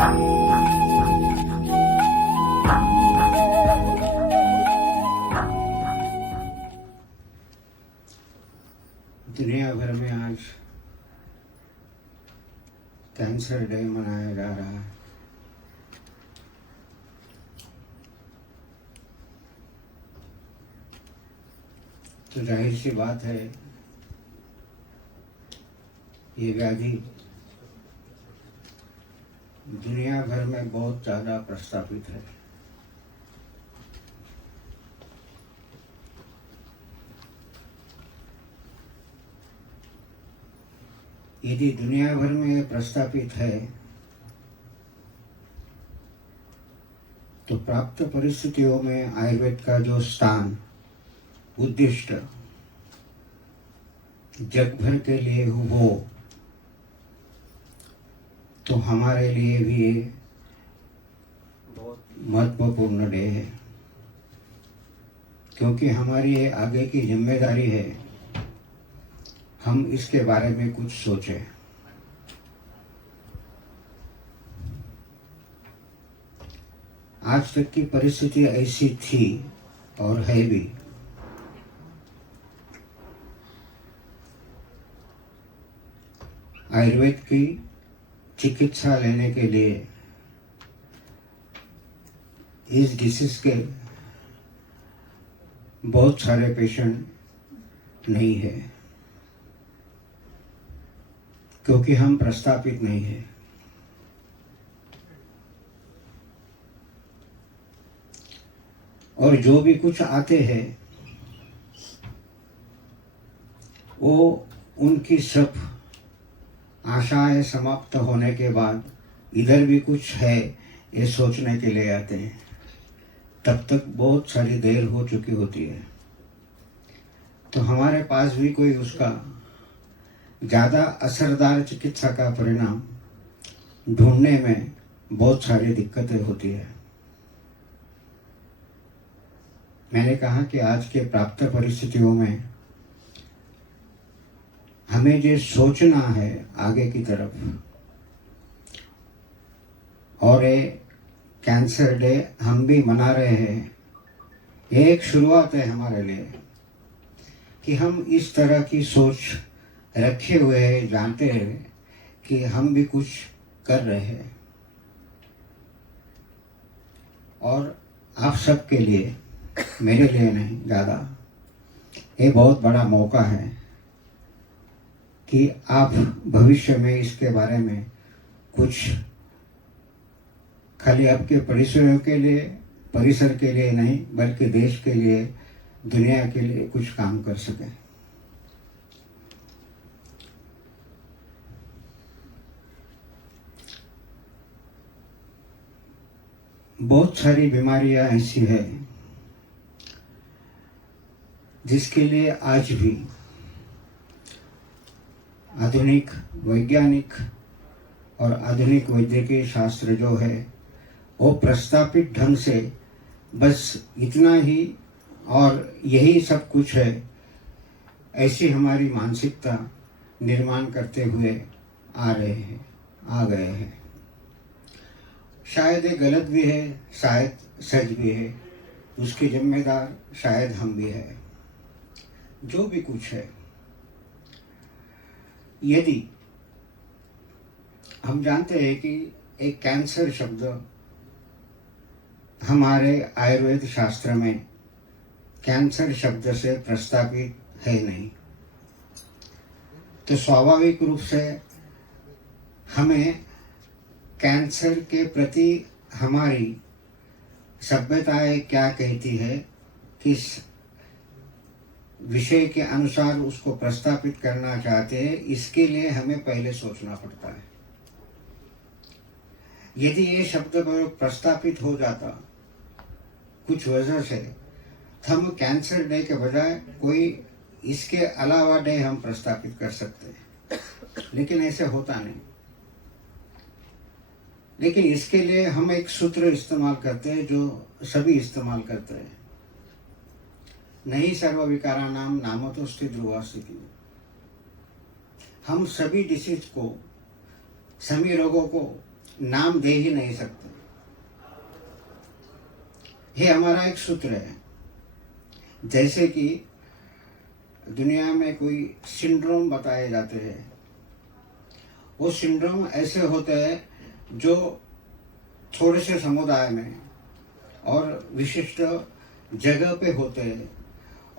दुनिया भर में आज कैंसर डे मनाया जा रहा है। तो जाहिर सी बात है, ये व्याधि दुनिया भर में बहुत ज़्यादा प्रस्तावित है। यदि दुनिया भर में प्रस्तावित है तो प्राप्त परिस्थितियों में आयुर्वेद का जो स्थान उद्दिष्ट जग भर के लिए हो, तो हमारे लिए भी ये बहुत महत्वपूर्ण डे है, क्योंकि हमारी ये आगे की जिम्मेदारी है हम इसके बारे में कुछ सोचें। आज तक की परिस्थिति ऐसी थी और है भी। आयुर्वेद की चिकित्सा लेने के लिए इस डिसीज के बहुत सारे पेशेंट नहीं है, क्योंकि हम प्रस्तावित नहीं है। और जो भी कुछ आते हैं वो उनकी सब आशाएं समाप्त होने के बाद इधर भी कुछ है ये सोचने के लिए आते हैं। तब तक बहुत सारी देर हो चुकी होती है। तो हमारे पास भी कोई उसका ज़्यादा असरदार चिकित्सा का परिणाम ढूंढने में बहुत सारी दिक्कतें होती है। मैंने कहा कि आज के प्राप्त परिस्थितियों में हमें जो सोचना है आगे की तरफ, और ये कैंसर डे हम भी मना रहे हैं, ये एक शुरुआत है हमारे लिए कि हम इस तरह की सोच रखे हुए हैं, जानते हैं कि हम भी कुछ कर रहे हैं। और आप सबके लिए, मेरे लिए नहीं ज़्यादा, ये बहुत बड़ा मौका है कि आप भविष्य में इसके बारे में कुछ खाली आपके परिसर के लिए नहीं, बल्कि देश के लिए, दुनिया के लिए कुछ काम कर सकें। बहुत सारी बीमारियां ऐसी है जिसके लिए आज भी आधुनिक वैज्ञानिक और आधुनिक वैद्यकीय शास्त्र जो है वो प्रस्तावित ढंग से बस इतना ही और यही सब कुछ है, ऐसी हमारी मानसिकता निर्माण करते हुए आ गए हैं। शायद ये गलत भी है, शायद सच भी है, उसके जिम्मेदार शायद हम भी हैं। जो भी कुछ है, यदि हम जानते हैं कि एक कैंसर शब्द हमारे आयुर्वेद शास्त्र में कैंसर शब्द से प्रस्तावित है नहीं, तो स्वाभाविक रूप से हमें कैंसर के प्रति हमारी सभ्यताएं क्या कहती है, किस विषय के अनुसार उसको प्रस्तावित करना चाहते हैं, इसके लिए हमें पहले सोचना पड़ता है। यदि ये शब्द प्रस्तावित हो जाता कुछ वजह से, तो हम कैंसर डे के बजाय कोई इसके अलावा डे हम प्रस्तावित कर सकते हैं, लेकिन ऐसे होता नहीं। लेकिन इसके लिए हम एक सूत्र इस्तेमाल करते हैं जो सभी इस्तेमाल करते हैं, नहीं सर्वविकारानां नामतोऽस्ति ध्रुवा स्थिति। हम सभी डिसीज को, सभी रोगों को नाम दे ही नहीं सकते। ये हमारा एक सूत्र है। जैसे कि दुनिया में कोई सिंड्रोम बताए जाते हैं, वो सिंड्रोम ऐसे होते हैं जो थोड़े से समुदाय में और विशिष्ट जगह पे होते हैं,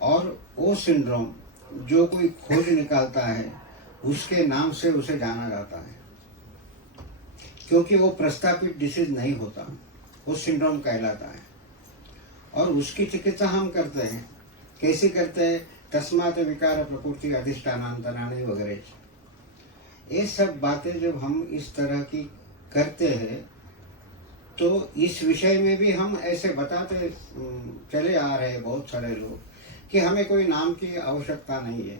और वो सिंड्रोम जो कोई खोज निकालता है उसके नाम से उसे जाना जाता है, क्योंकि वो प्रस्तावित डिसीज नहीं होता, वो सिंड्रोम कहलाता है। और उसकी चिकित्सा हम करते हैं। कैसे करते हैं? तस्मात् विकार प्रकृति अधिष्ठानांतराणि वगैरह। ये सब बातें जब हम इस तरह की करते हैं तो इस विषय में भी हम ऐसे बताते चले आ रहे हैं बहुत सारे लोग कि हमें कोई नाम की आवश्यकता नहीं है,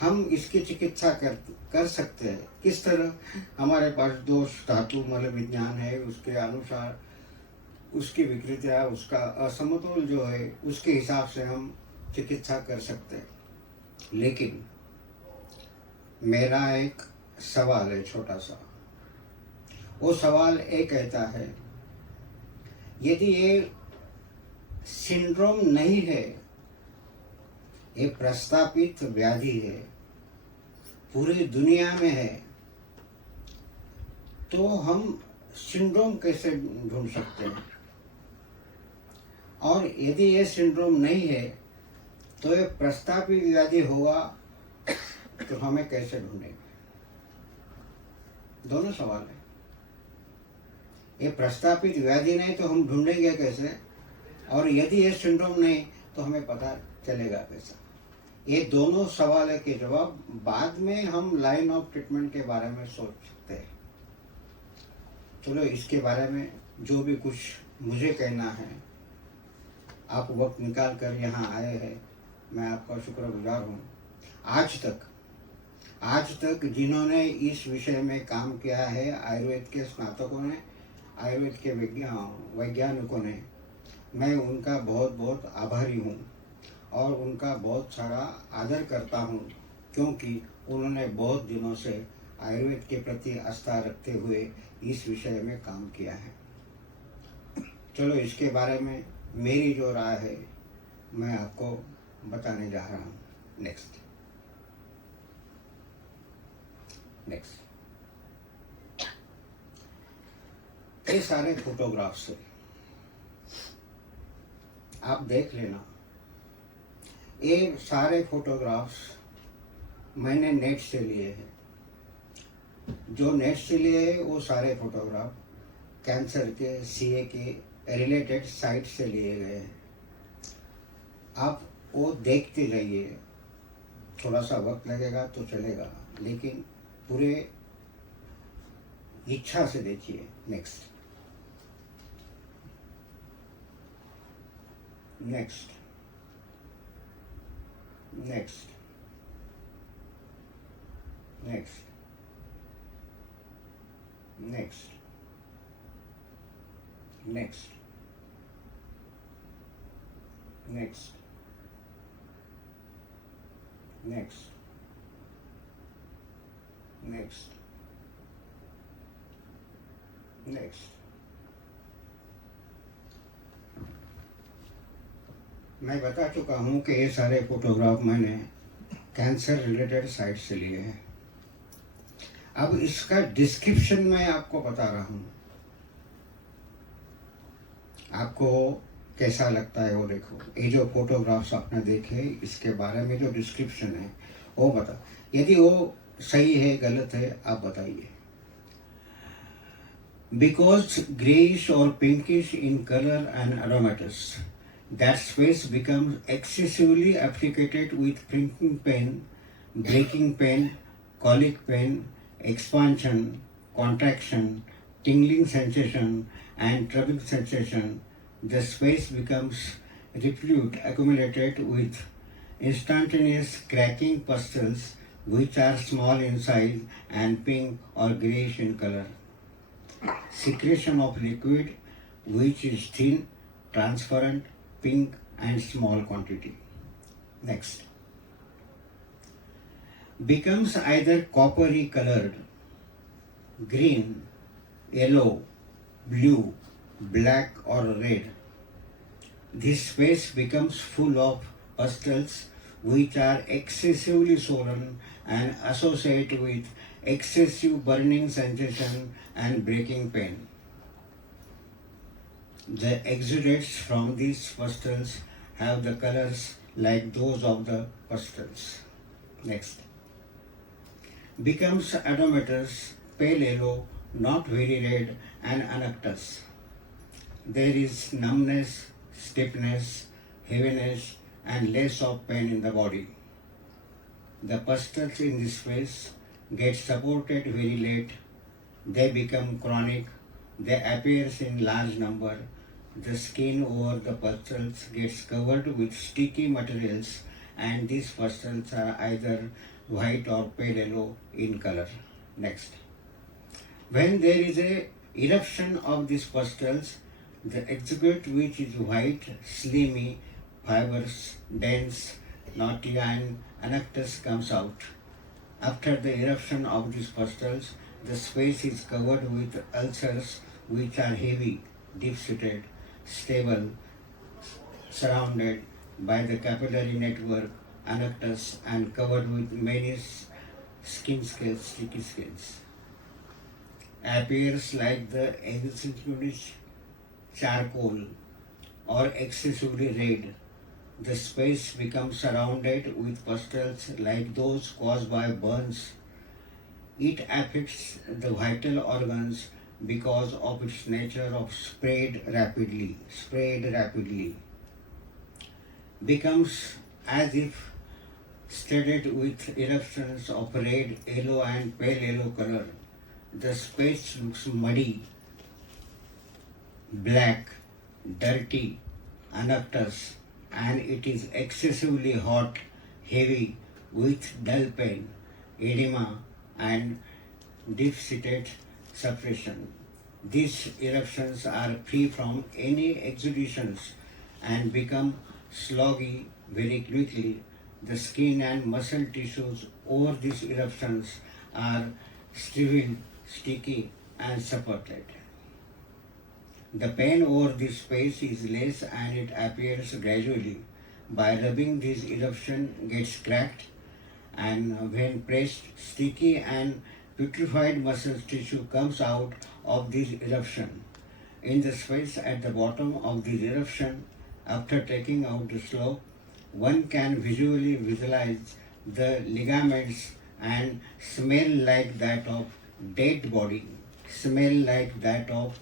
हम इसकी चिकित्सा कर सकते हैं। किस तरह? हमारे पास दोष धातु मल विज्ञान है, उसके अनुसार उसकी विकृतियाँ, उसका असमतोल जो है, उसके हिसाब से हम चिकित्सा कर सकते हैं। लेकिन मेरा एक सवाल है छोटा सा। वो सवाल ये कहता है, यदि ये सिंड्रोम नहीं है, ये प्रस्तावित व्याधि है, पूरी दुनिया में है, तो हम सिंड्रोम कैसे ढूंढ सकते हैं? और यदि ये सिंड्रोम नहीं है तो ये प्रस्तावित व्याधि होगा तो हमें कैसे ढूंढेंगे? दोनों सवाल है। ये प्रस्तावित व्याधि नहीं तो हम ढूंढेंगे कैसे, और यदि ये सिंड्रोम नहीं तो हमें पता चलेगा कैसा? ये दोनों सवाल के जवाब बाद में हम लाइन ऑफ ट्रीटमेंट के बारे में सोच सकते हैं। चलो, इसके बारे में जो भी कुछ मुझे कहना है, आप वक्त निकाल कर यहाँ आए हैं, मैं आपका शुक्रगुजार हूँ। आज तक जिन्होंने इस विषय में काम किया है, आयुर्वेद के स्नातकों ने, आयुर्वेद के वैज्ञानिकों ने, मैं उनका बहुत बहुत आभारी हूँ और उनका बहुत सारा आदर करता हूँ, क्योंकि उन्होंने बहुत दिनों से आयुर्वेद के प्रति आस्था रखते हुए इस विषय में काम किया है। चलो, इसके बारे में मेरी जो राय है मैं आपको बताने जा रहा हूँ। नेक्स्ट ये सारे फोटोग्राफ्स है, आप देख लेना। ये सारे फोटोग्राफ्स मैंने नेट से लिए हैं। जो नेट से लिए हैं वो सारे फोटोग्राफ कैंसर के, सीए के रिलेटेड साइट से लिए गए हैं। आप वो देखते जाइए, थोड़ा सा वक्त लगेगा तो चलेगा, लेकिन पूरे इच्छा से देखिए। Next next next next next next next next next next मैं बता चुका हूँ कि ये सारे फोटोग्राफ मैंने कैंसर रिलेटेड साइट से लिए हैं। अब इसका डिस्क्रिप्शन मैं आपको बता रहा हूँ, आपको कैसा लगता है वो देखो। ये जो फोटोग्राफ्स आपने देखे, इसके बारे में जो डिस्क्रिप्शन है वो बता, यदि वो सही है गलत है आप बताइए। Because grayish or pinkish in color and aromatous, that space becomes excessively afflicted with printing pain, breaking pain, colic pain, expansion, contraction, tingling sensation, and troubling sensation. The space becomes reflux accumulated with instantaneous cracking pustules, which are small in size and pink or grayish in color. Secretion of liquid which is thin, transparent, pink and small quantity. Next. Becomes either coppery colored, green, yellow, blue, black or red. This space becomes full of pustules which are excessively swollen and associated with excessive burning sensation and breaking pain. The exudates from these pustules have the colors like those of the pustules. Next. Becomes adematous, pale yellow, not very red and anuctus. There is numbness, stiffness, heaviness and less of pain in the body. The pustules in this phase get supported very late. They become chronic. They appear in large number. The skin over the pustules gets covered with sticky materials and these pustules are either white or pale yellow in color. Next. When there is a eruption of these pustules, the exudate which is white, slimy, fibrous, dense, knotty and anuctus comes out. After the eruption of these pustules, the space is covered with ulcers which are heavy, deep-seated, stable, surrounded by the capillary network, anuctus and covered with many skin scales, sticky scales. Appears like the exiguous charcoal or excessively red. The space becomes surrounded with pustules like those caused by burns. It affects the vital organs because of its nature of spread rapidly. Becomes as if studded with eruptions of red, yellow and pale yellow color. The space looks muddy, black, dirty, anuctus and it is excessively hot, heavy, with dull pain, edema and deep-seated suppression. These eruptions are free from any exudations and become sloggy very quickly. The skin and muscle tissues over these eruptions are shriveled, sticky and supported. The pain over this space is less and it appears gradually. By rubbing this eruption gets cracked and when pressed, sticky and putrefied muscle tissue comes out of this eruption. In the space at the bottom of this eruption, after taking out the slope, one can visually visualize the ligaments and smell like that of dead body. Smell like that of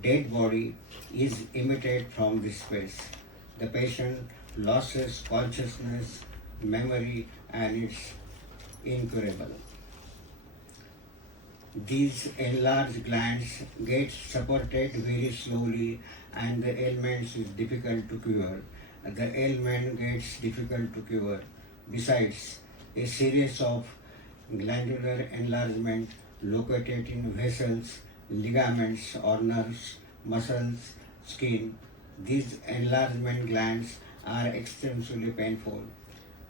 dead body is emitted from this space. The patient loses consciousness, memory and it's incurable. These enlarged glands get supported very slowly and the ailment is difficult to cure. The ailment gets difficult to cure. Besides, a series of glandular enlargement located in vessels, ligaments or nerves, muscles, skin. These enlargement glands are extremely painful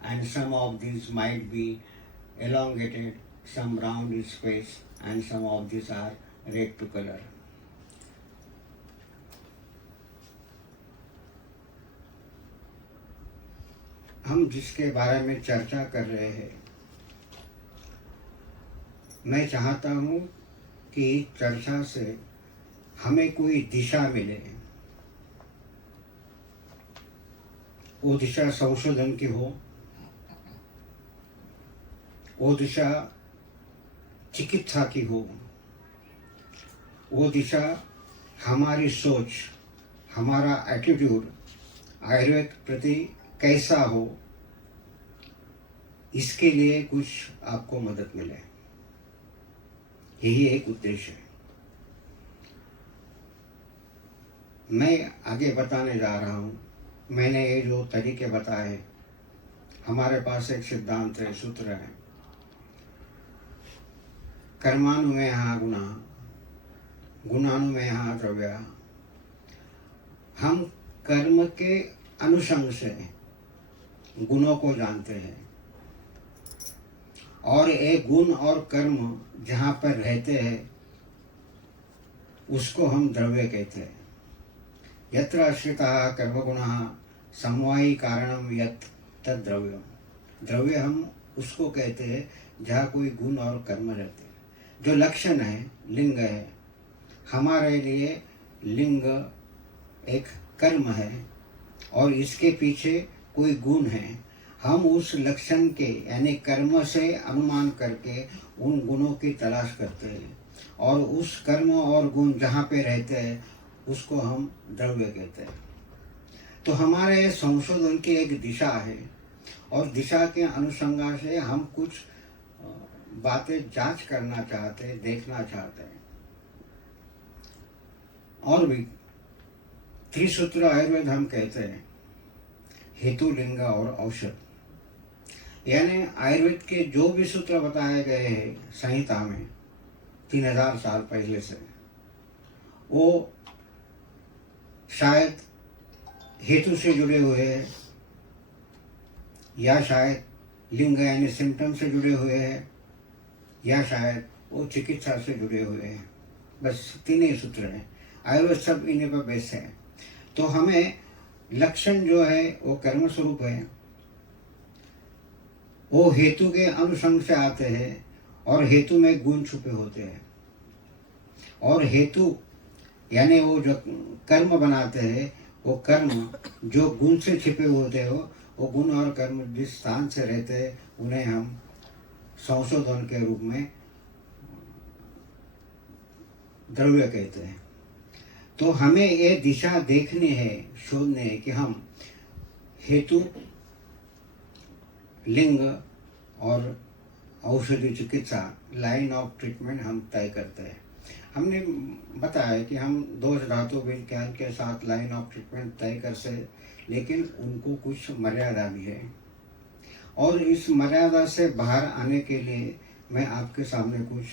and some of these might be elongated, some round in space and some of these are red to color. हम जिसके बारे में चर्चा कर रहे हैं, मैं चाहता हूँ कि चर्चा से हमें कोई दिशा मिले। वो दिशा संशोधन की हो, वो दिशा चिकित्सा की हो, वो दिशा हमारी सोच, हमारा एटीट्यूड आयुर्वेद प्रति कैसा हो, इसके लिए कुछ आपको मदद मिले। यही एक उद्देश्य है। मैं आगे बताने जा रहा हूँ। मैंने ये जो तरीके बताए, हमारे पास एक सिद्धांत है, सूत्र है, कर्मानुमेहा गुणा, गुणानुमेहा द्रव्या। हम कर्म के अनुसंग से गुणों को जानते हैं और ये गुण और कर्म जहाँ पर रहते हैं उसको हम द्रव्य कहते हैं। यत्र आश्रितः कर्मगुणः समवायी कारणम यत् तद द्रव्यम। द्रव्य हम उसको कहते हैं जहाँ कोई गुण और कर्म रहते हैं। जो लक्षण है, लिंग है, हमारे लिए लिंग एक कर्म है और इसके पीछे कोई गुण है। हम उस लक्षण के यानी कर्म से अनुमान करके उन गुणों की तलाश करते हैं और उस कर्म और गुण जहाँ पे रहते हैं उसको हम द्रव्य कहते हैं। तो हमारे संशोधन की एक दिशा है और दिशा के अनुसंधान से हम कुछ बातें जांच करना चाहते हैं, देखना चाहते हैं। और भी त्रिसूत्र आयुर्वेद हम कहते हैं, हेतु, लिंग और औषध। यानी आयुर्वेद के जो भी सूत्र बताए गए हैं संहिता में 3000 साल पहले से, वो शायद हेतु से जुड़े हुए हैं या शायद लिंग यानी सिम्टम से जुड़े हुए हैं या शायद वो चिकित्सा से जुड़े हुए हैं। बस तीन ही सूत्र हैं, आयुर्वेद सब इन्हीं पर बेस है। तो हमें लक्षण जो है वो कर्म स्वरूप है, वो हेतु के अनुसंग से आते हैं और हेतु में गुण छुपे होते हैं। और हेतु यानी वो जो कर्म बनाते हैं, वो कर्म जो गुण से छिपे होते हो, वो गुण और कर्म जिस स्थान से रहते हैं उन्हें हम संशोधन के रूप में द्रव्य कहते हैं। तो हमें ये दिशा देखनी है, शोधनी है कि हम हेतु, लिंग और औषधि चिकित्सा लाइन ऑफ ट्रीटमेंट हम तय करते हैं। हमने बताया कि हम दोष धातु विज्ञान के साथ लाइन ऑफ ट्रीटमेंट तय कर से, लेकिन उनको कुछ मर्यादा भी है और इस मर्यादा से बाहर आने के लिए मैं आपके सामने कुछ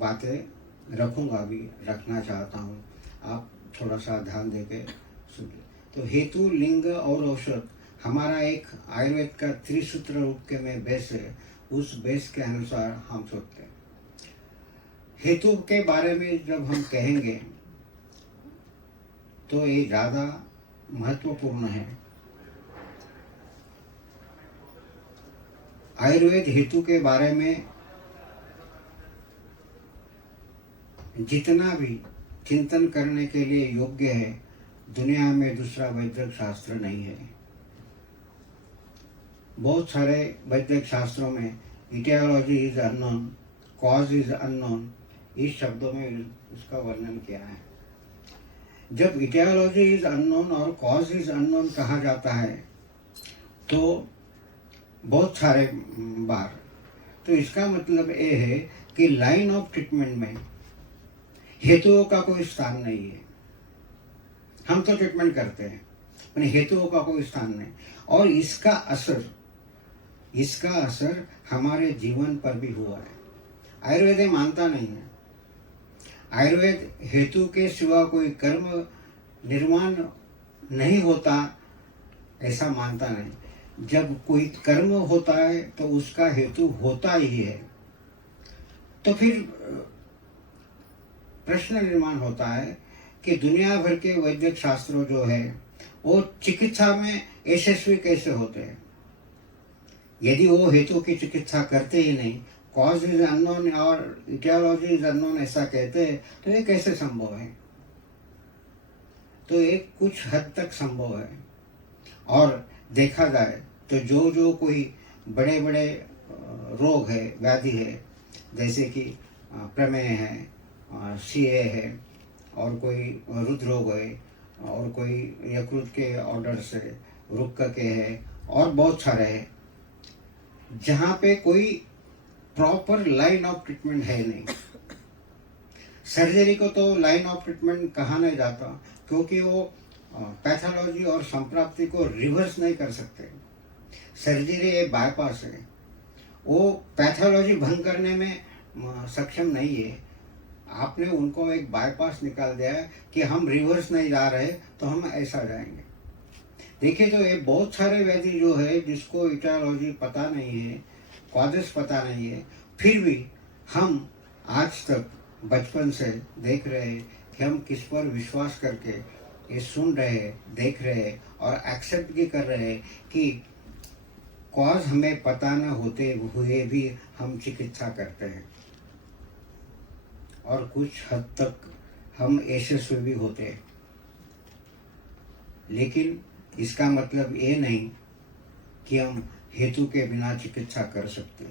बातें रखूँगा, भी रखना चाहता हूँ। आप थोड़ा सा ध्यान देके सुनिए। तो हेतु, लिंग और औषध हमारा एक आयुर्वेद का त्रिसूत्र रूप के में बेस है। उस बेस के अनुसार हम सोचते हैं। हेतु के बारे में जब हम कहेंगे तो ये ज़्यादा महत्वपूर्ण है। आयुर्वेद हेतु के बारे में जितना भी चिंतन करने के लिए योग्य है, दुनिया में दूसरा वैदिक शास्त्र नहीं है। बहुत सारे वैदिक शास्त्रों में aetiology is unknown, cause is unknown, इस शब्दों में उसका वर्णन किया है। जब इटियोलॉजी इज अननोन और कॉज इज अननोन कहा जाता है तो बहुत सारे बार, तो इसका मतलब ये है कि लाइन ऑफ ट्रीटमेंट में हेतुओं का कोई स्थान नहीं है। हम तो ट्रीटमेंट करते हैं, यानी हेतुओं का कोई स्थान नहीं। और इसका असर हमारे जीवन पर भी हुआ है। आयुर्वेद ये मानता नहीं है। आयुर्वेद हेतु के सिवा कोई कर्म निर्माण नहीं होता ऐसा मानता नहीं। जब कोई कर्म होता है तो उसका हेतु होता ही है। तो फिर प्रश्न निर्माण होता है कि दुनिया भर के वैदिक शास्त्रों जो है वो चिकित्सा में यशस्वी कैसे होते हैं। यदि वो हेतु की चिकित्सा करते ही नहीं, कॉज इज अननोन और इटियोलॉजी इज अननोन ऐसा कहते हैं, तो ये कैसे संभव है। तो ये कुछ हद तक संभव है। और देखा जाए तो जो कोई बड़े बड़े रोग है, व्याधि है, जैसे कि प्रमेह है, सीए है, और कोई रुद्र रोग है, और कोई यकृत के ऑर्डर से रुक्क के है, और बहुत सारे हैं जहाँ पे कोई प्रॉपर लाइन ऑफ ट्रीटमेंट है नहीं। सर्जरी को तो लाइन ऑफ ट्रीटमेंट कहा नहीं जाता, क्योंकि वो पैथोलॉजी और संप्राप्ति को रिवर्स नहीं कर सकते। सर्जरी एक बाईपास है, वो पैथोलॉजी भंग करने में सक्षम नहीं है। आपने उनको एक बाईपास निकाल दिया है कि हम रिवर्स नहीं जा रहे तो हम ऐसा जाएंगे। देखिए, तो ये बहुत सारे व्याधि जो है जिसको इटियोलॉजी पता नहीं है, कॉजेस पता नहीं है, फिर भी हम आज तक बचपन से देख रहे हैं कि हम किस पर विश्वास करके ये सुन रहे हैं, देख रहे हैं और एक्सेप्ट भी कर रहे हैं कि कॉज हमें पता न होते हुए भी हम चिकित्सा करते हैं और कुछ हद तक हम यशस्वी भी होते हैं। लेकिन इसका मतलब ये नहीं कि हम हेतु के बिना चिकित्सा कर सकते।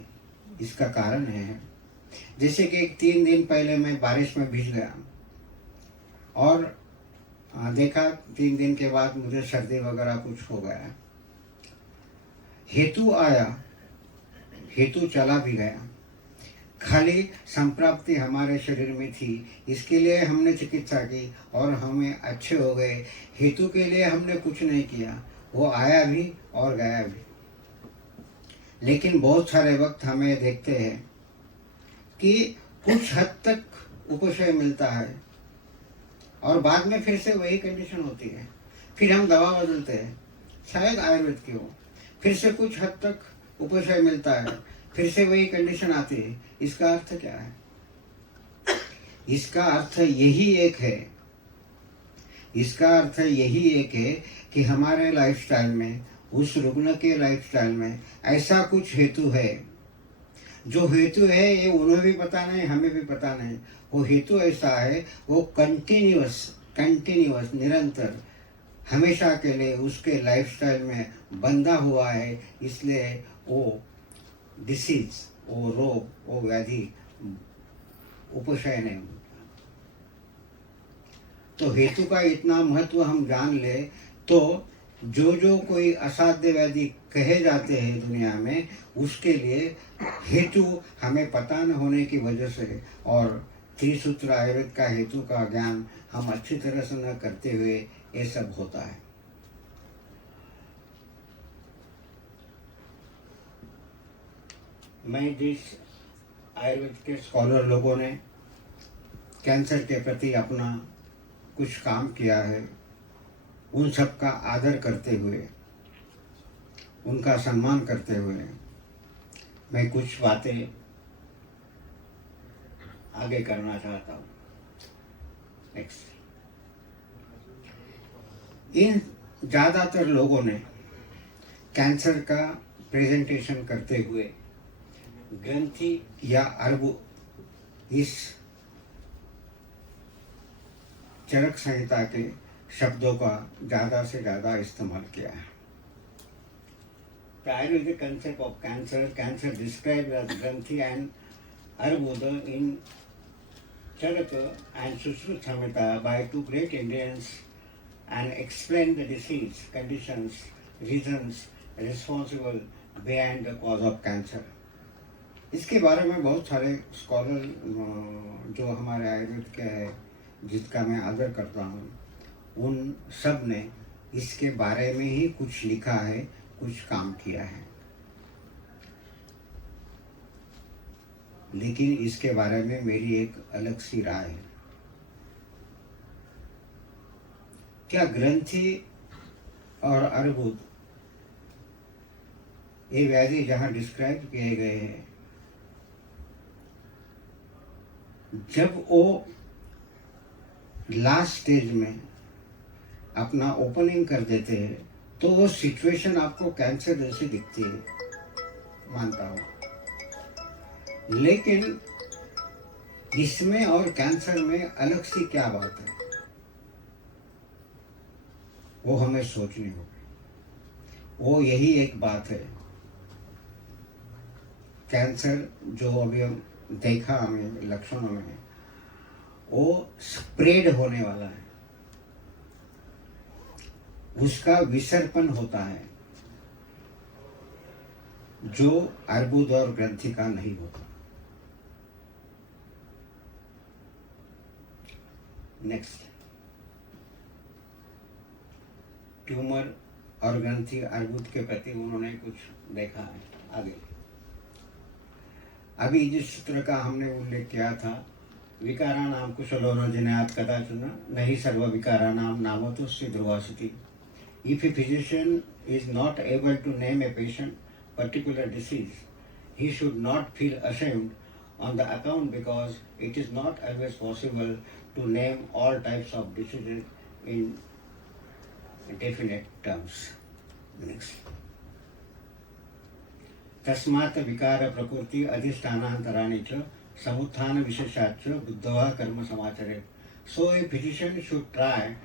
इसका कारण है, जैसे कि 3 दिन पहले मैं बारिश में भीग गया और देखा 3 दिन के बाद मुझे सर्दी वगैरह कुछ हो गया। हेतु आया, हेतु चला भी गया, खाली संप्राप्ति हमारे शरीर में थी, इसके लिए हमने चिकित्सा की और हमें अच्छे हो गए। हेतु के लिए हमने कुछ नहीं किया, वो आया भी और गया भी। लेकिन बहुत सारे वक्त हमें देखते हैं कि कुछ हद तक उपशय मिलता है और बाद में फिर से वही कंडीशन होती है, फिर हम दवा बदलते हैं, शायद आयुर्वेद की हो, फिर से कुछ हद तक उपशय मिलता है, फिर से वही कंडीशन आती है। इसका अर्थ क्या है? इसका अर्थ यही एक है, इसका अर्थ यही एक है कि हमारे लाइफस्टाइल में, उस रुग्ण के लाइफस्टाइल में ऐसा कुछ हेतु है। जो हेतु है ये उन्हें भी पता नहीं, हमें भी पता नहीं। वो हेतु ऐसा है, वो कंटिन्यूअस निरंतर हमेशा के लिए उसके लाइफस्टाइल में बंधा हुआ है, इसलिए वो डिसीज, वो रोग, वो व्याधि उपशय नहीं होता। तो हेतु का इतना महत्व हम जान ले तो जो कोई असाध्य व्याधि कहे जाते हैं दुनिया में, उसके लिए हेतु हमें पता न होने की वजह से और त्रिसूत्र आयुर्वेद का हेतु का ज्ञान हम अच्छी तरह से न करते हुए ये सब होता है। मैं जिस आयुर्वेद के स्कॉलर लोगों ने कैंसर के प्रति अपना कुछ काम किया है, उन सब का आदर करते हुए, उनका सम्मान करते हुए मैं कुछ बातें आगे करना चाहता हूँ। नेक्स्ट, इन ज़्यादातर लोगों ने कैंसर का प्रेजेंटेशन करते हुए ग्रंथि या अर्बुद इस चरक संहिता के शब्दों का ज़्यादा से ज़्यादा इस्तेमाल किया है। The Ayurvedic concept of cancer described as Granthi and Arbuda in Charaka and Sushruta Samhita by two great Indians and explain the disease, conditions, reasons responsible behind the cause of cancer. इसके बारे में बहुत सारे scholar जो हमारे आयुर्वेद के हैं, जिसका मैं आदर करता हूँ, उन सब ने इसके बारे में ही कुछ लिखा है, कुछ काम किया है। लेकिन इसके बारे में मेरी एक अलग सी राय है। क्या ग्रंथि और अर्बुद ये व्याधि जहाँ डिस्क्राइब किए गए हैं, जब वो लास्ट स्टेज में अपना ओपनिंग कर देते हैं तो वो सिचुएशन आपको कैंसर जैसी दिखती है, मानता हूँ। लेकिन इसमें और कैंसर में अलग सी क्या बात है, वो हमें सोचनी होगी। वो यही एक बात है, कैंसर जो अभी हम देखा हमें लक्षणों में, वो स्प्रेड होने वाला है, उसका विसर्पण होता है, जो अर्बुद और ग्रंथि का नहीं होता। नेक्स्ट, ट्यूमर और ग्रंथि अर्बुद के प्रति उन्होंने कुछ देखा है। आगे अभी जिस सूत्र का हमने उल्लेख किया था, विकाराणाम कुशलो जिन्यात कदाचन नहीं सर्व विकाराणाम नामतुस्य ध्रुवासिति। If a physician is not able to name a patient particular disease, he should not feel ashamed on the account because it is not always possible to name all types of diseases in definite terms. Next. तस्मात् विकार प्रकृति अधिष्ठानांतराणि च समुत्थान विशेषाच्च बुद्धवा कर्म समाचरेत्. So a physician should try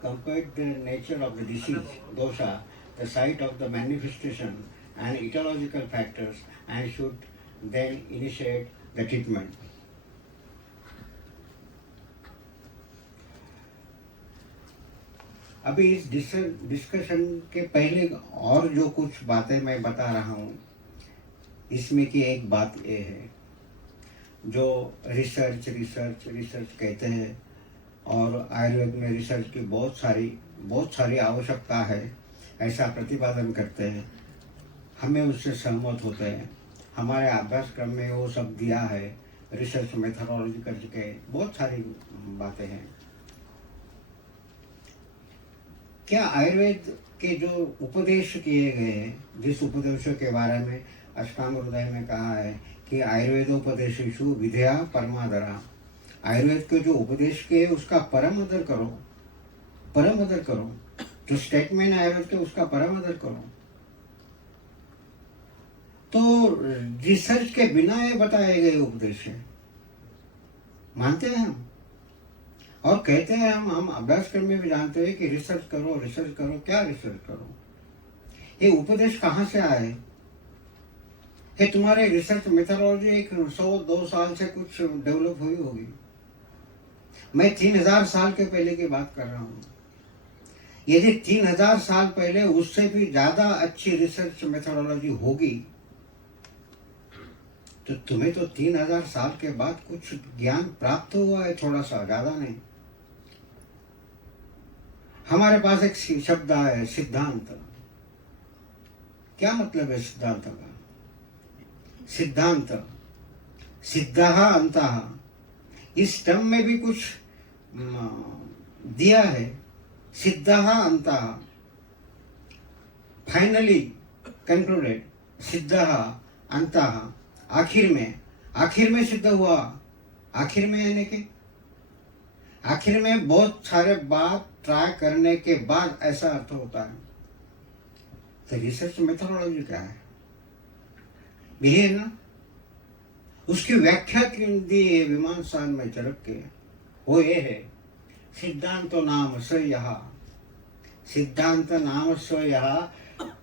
compare the nature of the disease, dosha, the site of the manifestation and etiological factors, and should then initiate the treatment. अभी इस discussion के पहले और जो कुछ बातें मैं बता रहा हूँ, इसमें की एक बात ये है, जो रिसर्च कहते हैं और आयुर्वेद में रिसर्च की बहुत सारी आवश्यकता है, ऐसा प्रतिपादन करते हैं, हमें उससे सहमत होते हैं. हमारे अभ्यासक्रम में वो सब दिया है, रिसर्च मेथोडोलॉजी करके बहुत सारी बातें हैं. क्या आयुर्वेद के जो उपदेश किए गए हैं, जिस उपदेशों के बारे में अष्टांग हृदय में कहा है कि आयुर्वेदोपदेशेषु विधेया परमादरा, आयुर्वेद के जो उपदेश किए उसका परम आदर करो. जो स्टेटमेंट आयुर्वेद के उसका परम आदर करो. तो रिसर्च के बिना ये बताए गए उपदेश है, मानते हैं हम और कहते हैं हम अभ्यासक्रम में भी जानते हैं कि रिसर्च करो. क्या रिसर्च करो? ये उपदेश कहाँ से आए? ये तुम्हारे रिसर्च मेथोडोलॉजी एक 100-2 साल से कुछ डेवलप हुई होगी. मैं 3000 साल के पहले की बात कर रहा हूँ. यदि 3000 साल पहले उससे भी ज्यादा अच्छी रिसर्च मेथोडोलॉजी होगी, तो तुम्हें तो 3000 साल के बाद कुछ ज्ञान प्राप्त हुआ है, थोड़ा सा, ज्यादा नहीं. हमारे पास एक शब्द है सिद्धांत. क्या मतलब है सिद्धांत का? सिद्धांत, सिद्धः अंतः, इस टर्म में भी कुछ दिया है. सिद्धः अंतः, फाइनली कंक्लूडेड. सिद्धः अंतः, आखिर में सिद्ध हुआ. आखिर में यानी कि आखिर में बहुत सारे बात ट्राई करने के बाद ऐसा अर्थ होता है. तो रिसर्च मेथोडोलॉजी क्या है? यही है ना. उसकी व्याख्या दी है विमान स्थान में चरक के. वो ये है, सिद्धांतो नाम स यः, सिद्धांत नाम स यः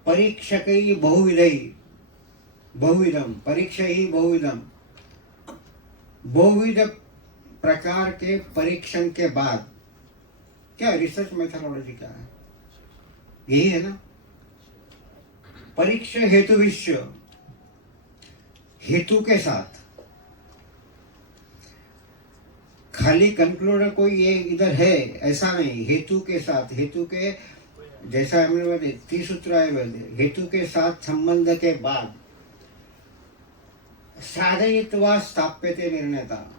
परीक्षकै बहुविधम, परीक्षा ही बहुविधम, बहुविध प्रकार के परीक्षण के बाद. क्या रिसर्च मेथोडोलॉजी क्या है? यही है ना. परीक्षा हेतु विश्व, हेतु के साथ, खाली कंक्लूडर कोई ये इधर है ऐसा नहीं. हेतु के साथ, हेतु के जैसा हमने बोले 30 सूत्र है, हेतु के साथ संबंध के बाद साधयित्वा स्थाप्यते निर्णयता.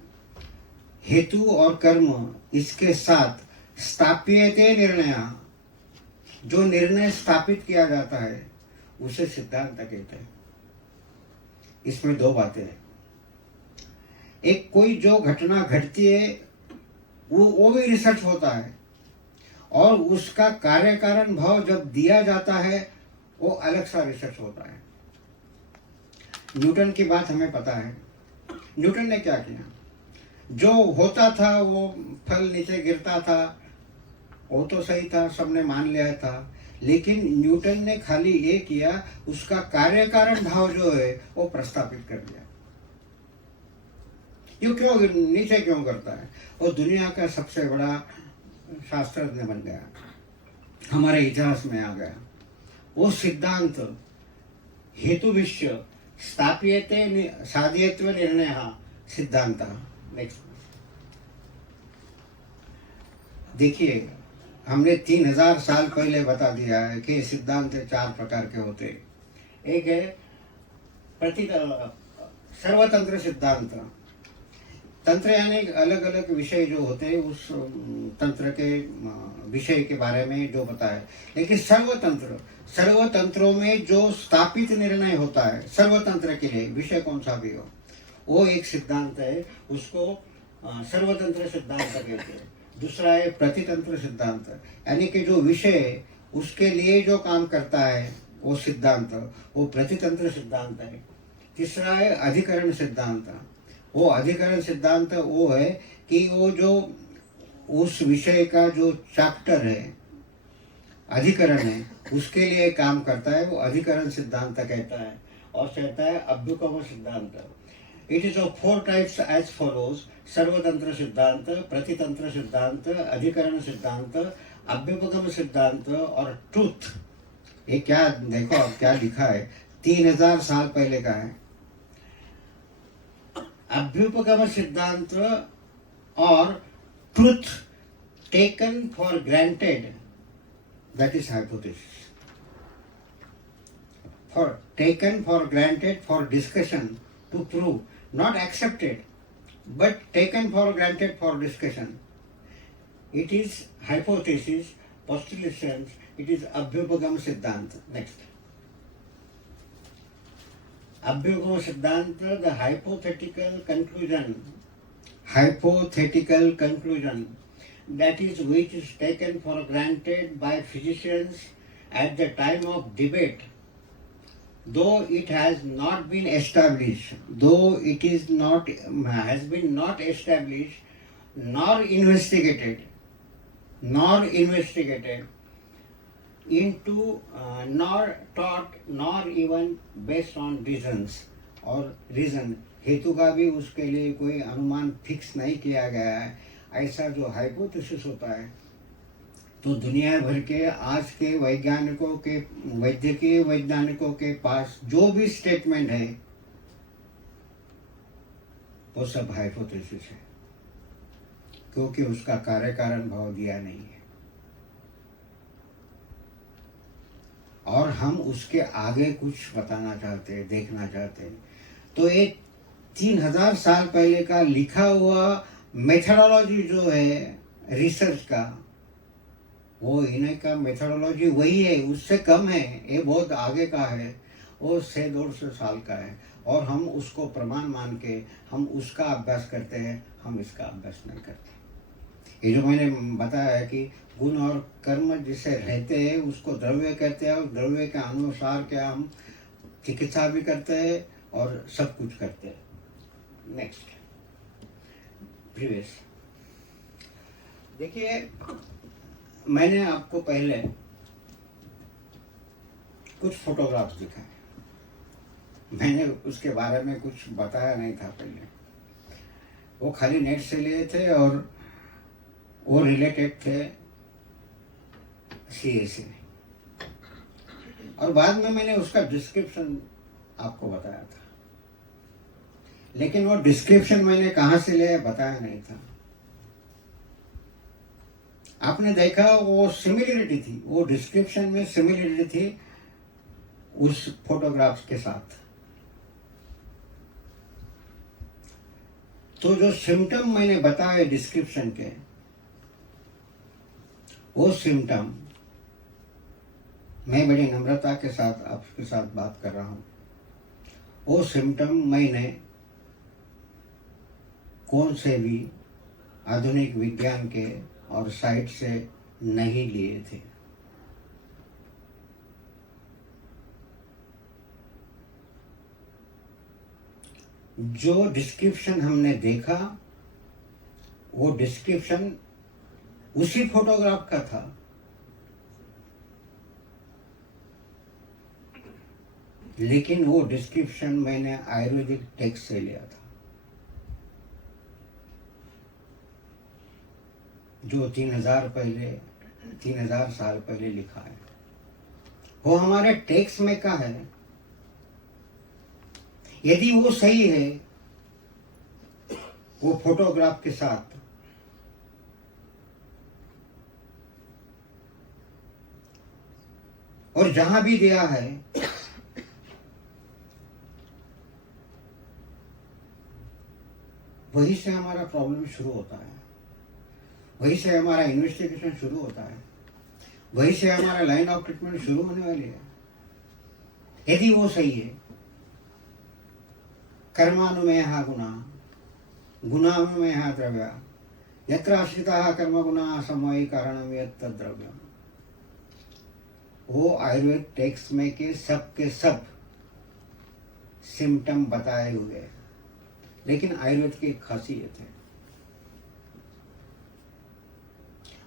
हेतु और कर्म इसके साथ स्थाप्यते निर्णय, जो निर्णय स्थापित किया जाता है उसे सिद्धांत कहते हैं. इसमें 2 बातें हैं. एक, कोई जो घटना घटती है वो भी रिसर्च होता है, और उसका कार्य कारण भाव जब दिया जाता है वो अलग सा रिसर्च होता है. न्यूटन की बात हमें पता है. न्यूटन ने क्या किया? जो होता था वो फल नीचे गिरता था, वो तो सही था, सबने मान लिया था. लेकिन न्यूटन ने खाली ये किया, उसका कार्य कारण भाव जो है वो प्रस्तापित कर दिया. ये क्यों नीचे क्यों करता है? वो दुनिया का सबसे बड़ा शास्त्रज्ञ बन गया, हमारे इतिहास में आ गया. वो सिद्धांत हेतु विश्व स्थाप्यते साध्यत्व निर्णय सिद्धांत. नेक्स्ट देखिए, हमने 3000 साल पहले बता दिया है कि सिद्धांत 4 प्रकार के होते. एक है सर्वतंत्र सिद्धांत. तंत्र यानी अलग अलग विषय जो होते हैं उस तंत्र के विषय के बारे में जो बताए. लेकिन सर्वतंत्रों में जो स्थापित निर्णय होता है, सर्वतंत्र के लिए विषय कौन सा भी हो, वो एक सिद्धांत है, उसको सर्वतंत्र सिद्धांत कहते हैं। दूसरा है प्रतितंत्र सिद्धांत, यानी कि जो विषय है उसके लिए जो काम करता है वो सिद्धांत, वो प्रतितंत्र सिद्धांत है। तीसरा है अधिकरण सिद्धांत। वो अधिकरण सिद्धांत वो है कि वो जो उस विषय का जो चैप्टर है, अधिकरण है, उसके लिए काम करता है, वो अधिकरण सिद्धांत कहता है। और कहता है अभ्युपगम सिद्धांत। It is of 4 types as follows: सर्वतंत्र सिद्धांत, प्रतितंत्र सिद्धांत, अधिकरण सिद्धांत, अभ्युपगम सिद्धांत और ट्रुथ। ये क्या देखो अब क्या लिखा है, 3000 साल पहले का है। अभ्युपगम सिद्धांत और truth taken for granted, that is hypothesis, for taken for granted for discussion to prove, not accepted but taken for granted for discussion. It is hypothesis, postulations, it is abhyupagam siddhanta. Next, abhyupagam siddhanta, the hypothetical conclusion that is which is taken for granted by physicians at the time of debate, though it has not been established, has been not established nor investigated into, nor taught, nor even based on reasons, और reason हेतु का भी उसके लिए कोई अनुमान fix नहीं किया गया है। ऐसा जो हाइपोथेसिस होता है, तो दुनिया भर के आज के वैज्ञानिकों के, वैद्यकीय वैज्ञानिकों के पास जो भी स्टेटमेंट है वो सब हाइपोथेसिस है, क्योंकि उसका कार्य कारण भाव दिया नहीं है और हम उसके आगे कुछ बताना चाहते हैं, देखना चाहते हैं। तो एक 3000 साल पहले का लिखा हुआ मेथडोलॉजी जो है रिसर्च का, वो इन्हें का मेथडोलॉजी वही है, उससे कम है, ये बहुत आगे का है, वो 100-150 साल का है और हम उसको प्रमाण मान के हम उसका अभ्यास करते हैं, हम इसका अभ्यास नहीं करते। ये जो मैंने बताया है कि गुण और कर्म जिसे रहते हैं उसको द्रव्य कहते हैं और द्रव्य के अनुसार क्या हम चिकित्सा भी करते हैं और सब कुछ करते हैं। नेक्स्ट, प्रीवियस देखिए, मैंने आपको पहले कुछ फोटोग्राफ्स दिखाए, मैंने उसके बारे में कुछ बताया नहीं था पहले, वो खाली नेट से लिए थे और वो रिलेटेड थे सीए से, और बाद में मैंने उसका डिस्क्रिप्शन आपको बताया था, लेकिन वो डिस्क्रिप्शन मैंने कहाँ से लिया बताया नहीं था। आपने देखा वो सिमिलरिटी थी, वो डिस्क्रिप्शन में सिमिलरिटी थी उस फोटोग्राफ्स के साथ। तो जो सिम्टम मैंने बताए डिस्क्रिप्शन के, वो सिम्टम मैं बड़ी नम्रता के साथ आपके साथ बात कर रहा हूँ, वो सिम्टम मैंने कौन से भी आधुनिक विज्ञान के और साइट से नहीं लिए थे। जो डिस्क्रिप्शन हमने देखा वो डिस्क्रिप्शन उसी फोटोग्राफ का था, लेकिन वो डिस्क्रिप्शन मैंने आयुर्वेदिक टेक्स्ट से लिया था, जो 3000 साल पहले लिखा है। वो हमारे टेक्स्ट में का है। यदि वो सही है, वो फोटोग्राफ के साथ, और जहां भी दिया है वहीं से हमारा प्रॉब्लम शुरू होता है, वहीं से हमारा इन्वेस्टिगेशन शुरू होता है, वहीं से हमारा लाइन ऑफ ट्रीटमेंट शुरू होने वाली है। यदि वो सही है कर्मानुमेयः गुणः गुणानुमेयः द्रव्य यत्र आश्रिताः कर्म गुणाः समवायी कारणम यत् तद्द्रव्य। वो आयुर्वेद टेक्स्ट में के सब सिम्टम बताए हुए हैं। लेकिन आयुर्वेद की एक खासियत है,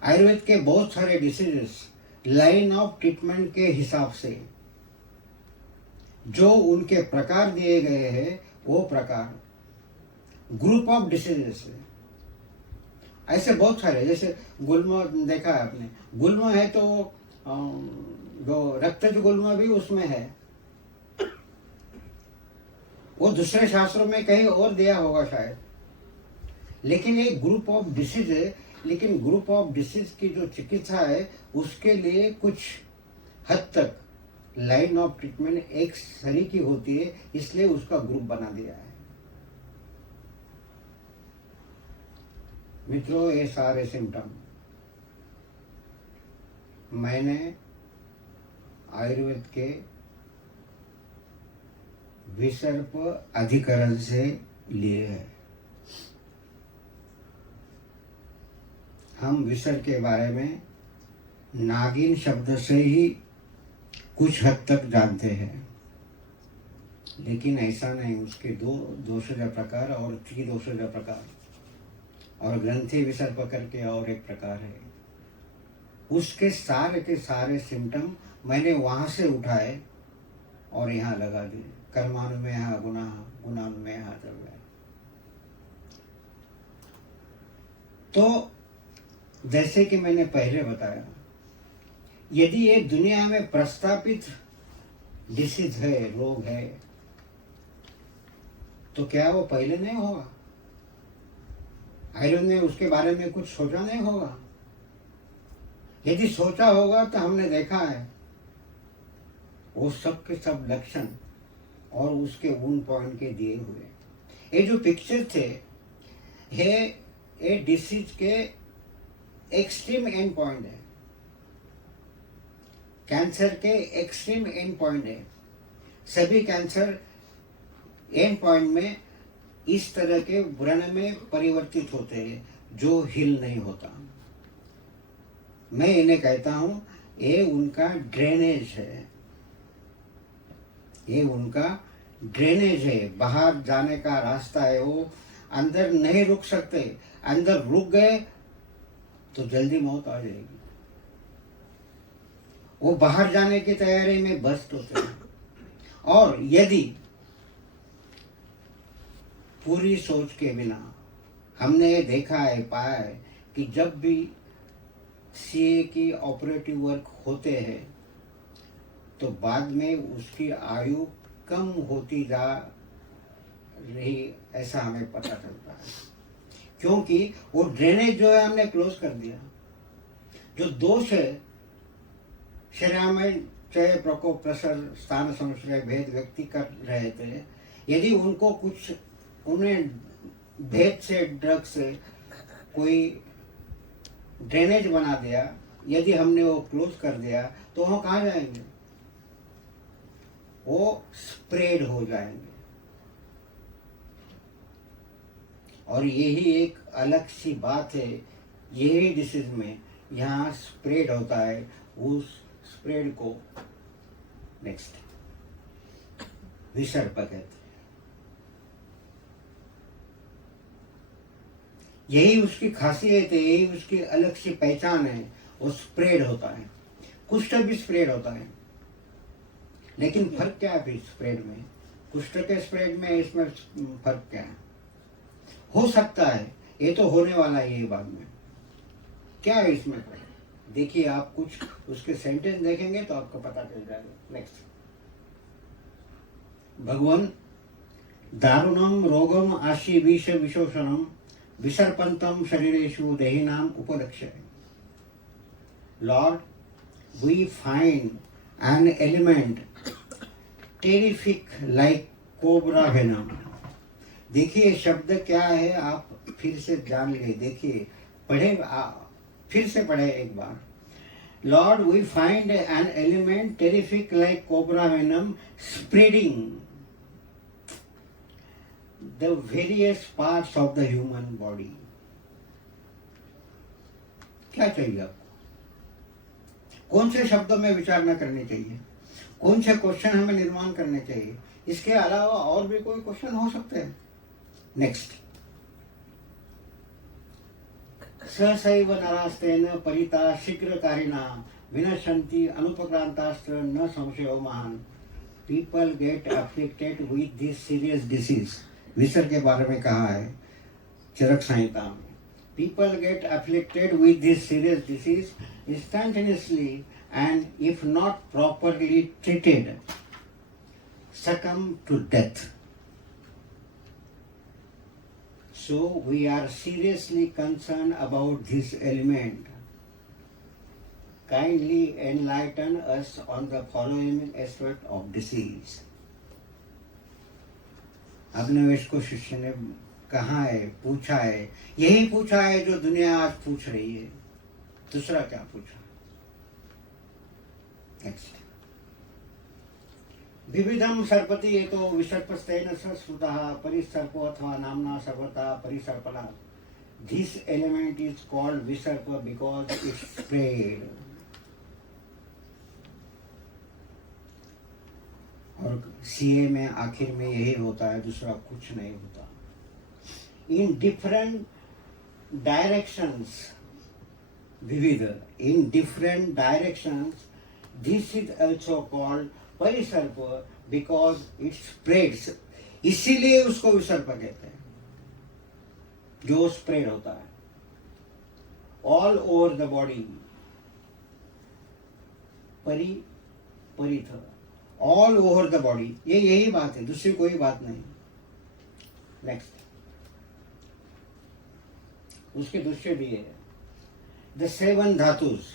आयुर्वेद के बहुत सारे डिसीजेस लाइन ऑफ ट्रीटमेंट के हिसाब से जो उनके प्रकार दिए गए हैं वो प्रकार ग्रुप ऑफ डिसीजेस है। ऐसे बहुत सारे, जैसे गुल्म देखा है आपने, गुल्म है तो जो रक्तज गुल्म भी उसमें है, वो दूसरे शास्त्रों में कहीं और दिया होगा शायद, लेकिन एक ग्रुप ऑफ डिसीज है। लेकिन ग्रुप ऑफ डिसीज की जो चिकित्सा है उसके लिए कुछ हद तक लाइन ऑफ ट्रीटमेंट एक सही की होती है, इसलिए उसका ग्रुप बना दिया है। मित्रों, ये सारे सिम्टम मैंने आयुर्वेद के विसर्प अधिकरण से लिए हैं। हम विसर्ग के बारे में नागिन शब्द से ही कुछ हद तक जानते हैं, लेकिन ऐसा नहीं। उसके दो दोषज प्रकार और त्रिदोषज प्रकार और ग्रंथि विसर्प करके और एक प्रकार है। उसके सारे के सारे सिम्टम मैंने वहां से उठाए और यहाँ लगा दिए। कर्मानुमेयः गुणः गुणानुमेयः द्रव्यः। तो जैसे कि मैंने पहले बताया, यदि ये दुनिया में प्रस्तापित डिसीज है, रोग है, तो क्या वो पहले नहीं होगा? आयुर्वेद ने उसके बारे में कुछ सोचा नहीं होगा? यदि सोचा होगा तो हमने देखा है वो सब के सब लक्षण और उसके उन पॉइंट के दिए हुए। ये जो पिक्चर थे ये डिसीज के एक्सट्रीम एंड पॉइंट है, कैंसर के एक्सट्रीम एंड पॉइंट है। सभी कैंसर एंड पॉइंट में इस तरह के व्रण में परिवर्तित होते हैं जो हिल नहीं होता। मैं इन्हें कहता हूं ये उनका ड्रेनेज है, ये उनका ड्रेनेज है, बाहर जाने का रास्ता है। वो अंदर नहीं रुक सकते, अंदर रुक गए तो जल्दी मौत आ जाएगी। वो बाहर जाने की तैयारी में बस्ट होते हैं। और यदि पूरी सोच के बिना, हमने ये देखा है, पाया है कि जब भी सीए की ऑपरेटिव वर्क होते हैं तो बाद में उसकी आयु कम होती जा रही, ऐसा हमें पता चलता है। क्योंकि वो ड्रेनेज जो है हमने क्लोज कर दिया। जो दोष है शरीर में, चाहे प्रकोप, प्रसर, स्थान संश्रय, भेद व्यक्ति कर रहे थे, यदि उनको कुछ उन्हें भेद से, ड्रग से कोई ड्रेनेज बना दिया, यदि हमने वो क्लोज कर दिया तो वो कहाँ जाएंगे? वो स्प्रेड हो जाएंगे। और यही एक अलग सी बात है, यही डिसीज में यहाँ स्प्रेड होता है। उस स्प्रेड को नेक्स्ट विसर्प कहते हैं। यही उसकी खासियत है, यही उसकी अलग सी पहचान है। वो स्प्रेड होता है, कुष्ठ भी स्प्रेड होता है। लेकिन फर्क क्या है फिर स्प्रेड में? कुष्ठ के स्प्रेड में इसमें फर्क क्या है? हो सकता है, ये तो होने वाला है, ये बाद में क्या है इसमें? देखिए, आप कुछ उसके सेंटेंस देखेंगे तो आपको पता चल जाएगा। नेक्स्ट, भगवान दारुणम रोगम आशी विष विशोषणम विसर्पंतम शरीरेषु देहिनाम उपलक्ष्य। Lord, we find an element terrific like cobra venom. देखिए शब्द क्या है, आप फिर से जान लीजिए। देखिए, पढ़े, फिर से पढ़े एक बार। Lord, we find an element terrific like cobra venom spreading the various parts of the human body. क्या चाहिए आपको? कौन से शब्दों में विचार न करनी चाहिए? कौन से क्वेश्चन हमें निर्माण करने चाहिए? इसके अलावा और भी कोई क्वेश्चन हो सकते हैं? नेक्स्ट, सहसैव नरास्तेन परिता शीघ्रकारिणा विनशन्ति अनुपक्रांतास्त्र न संशयो महान. People get afflicted with this serious disease. विसर के बारे में कहा है चरक संहिता में. People get afflicted with this serious disease instantaneously and if not properly treated, succumb to death. So we are seriously concerned about this element. Kindly enlighten us on the following aspect of disease. Agnivesh को शिष्य ने कहा है, पूछा है, यही पूछा है जो दुनिया आज पूछ रही है. दूसरा क्या पूछा? नेक्स्ट, विविधम सर्पति ये तो विसर्पस्तेन संस्कृतः परिसर्पो अथवा नामना सर्वथा परिसर्पणा. This element is called visarpa because it spread. और सीए में आखिर में यही होता है, दूसरा कुछ नहीं होता. इन डिफरेंट डायरेक्शंस, विविध, in different directions, this is also called parisarpa because it spreads. इसीलिए उसको विसर्प कहते हैं, जो स्प्रेड होता है ऑल ओवर द बॉडी. परिथ, ऑल ओवर द बॉडी, ये यही बात है, दूसरी कोई बात नहीं. नेक्स्ट, उसके दूसरे भी है the 7 dhatus,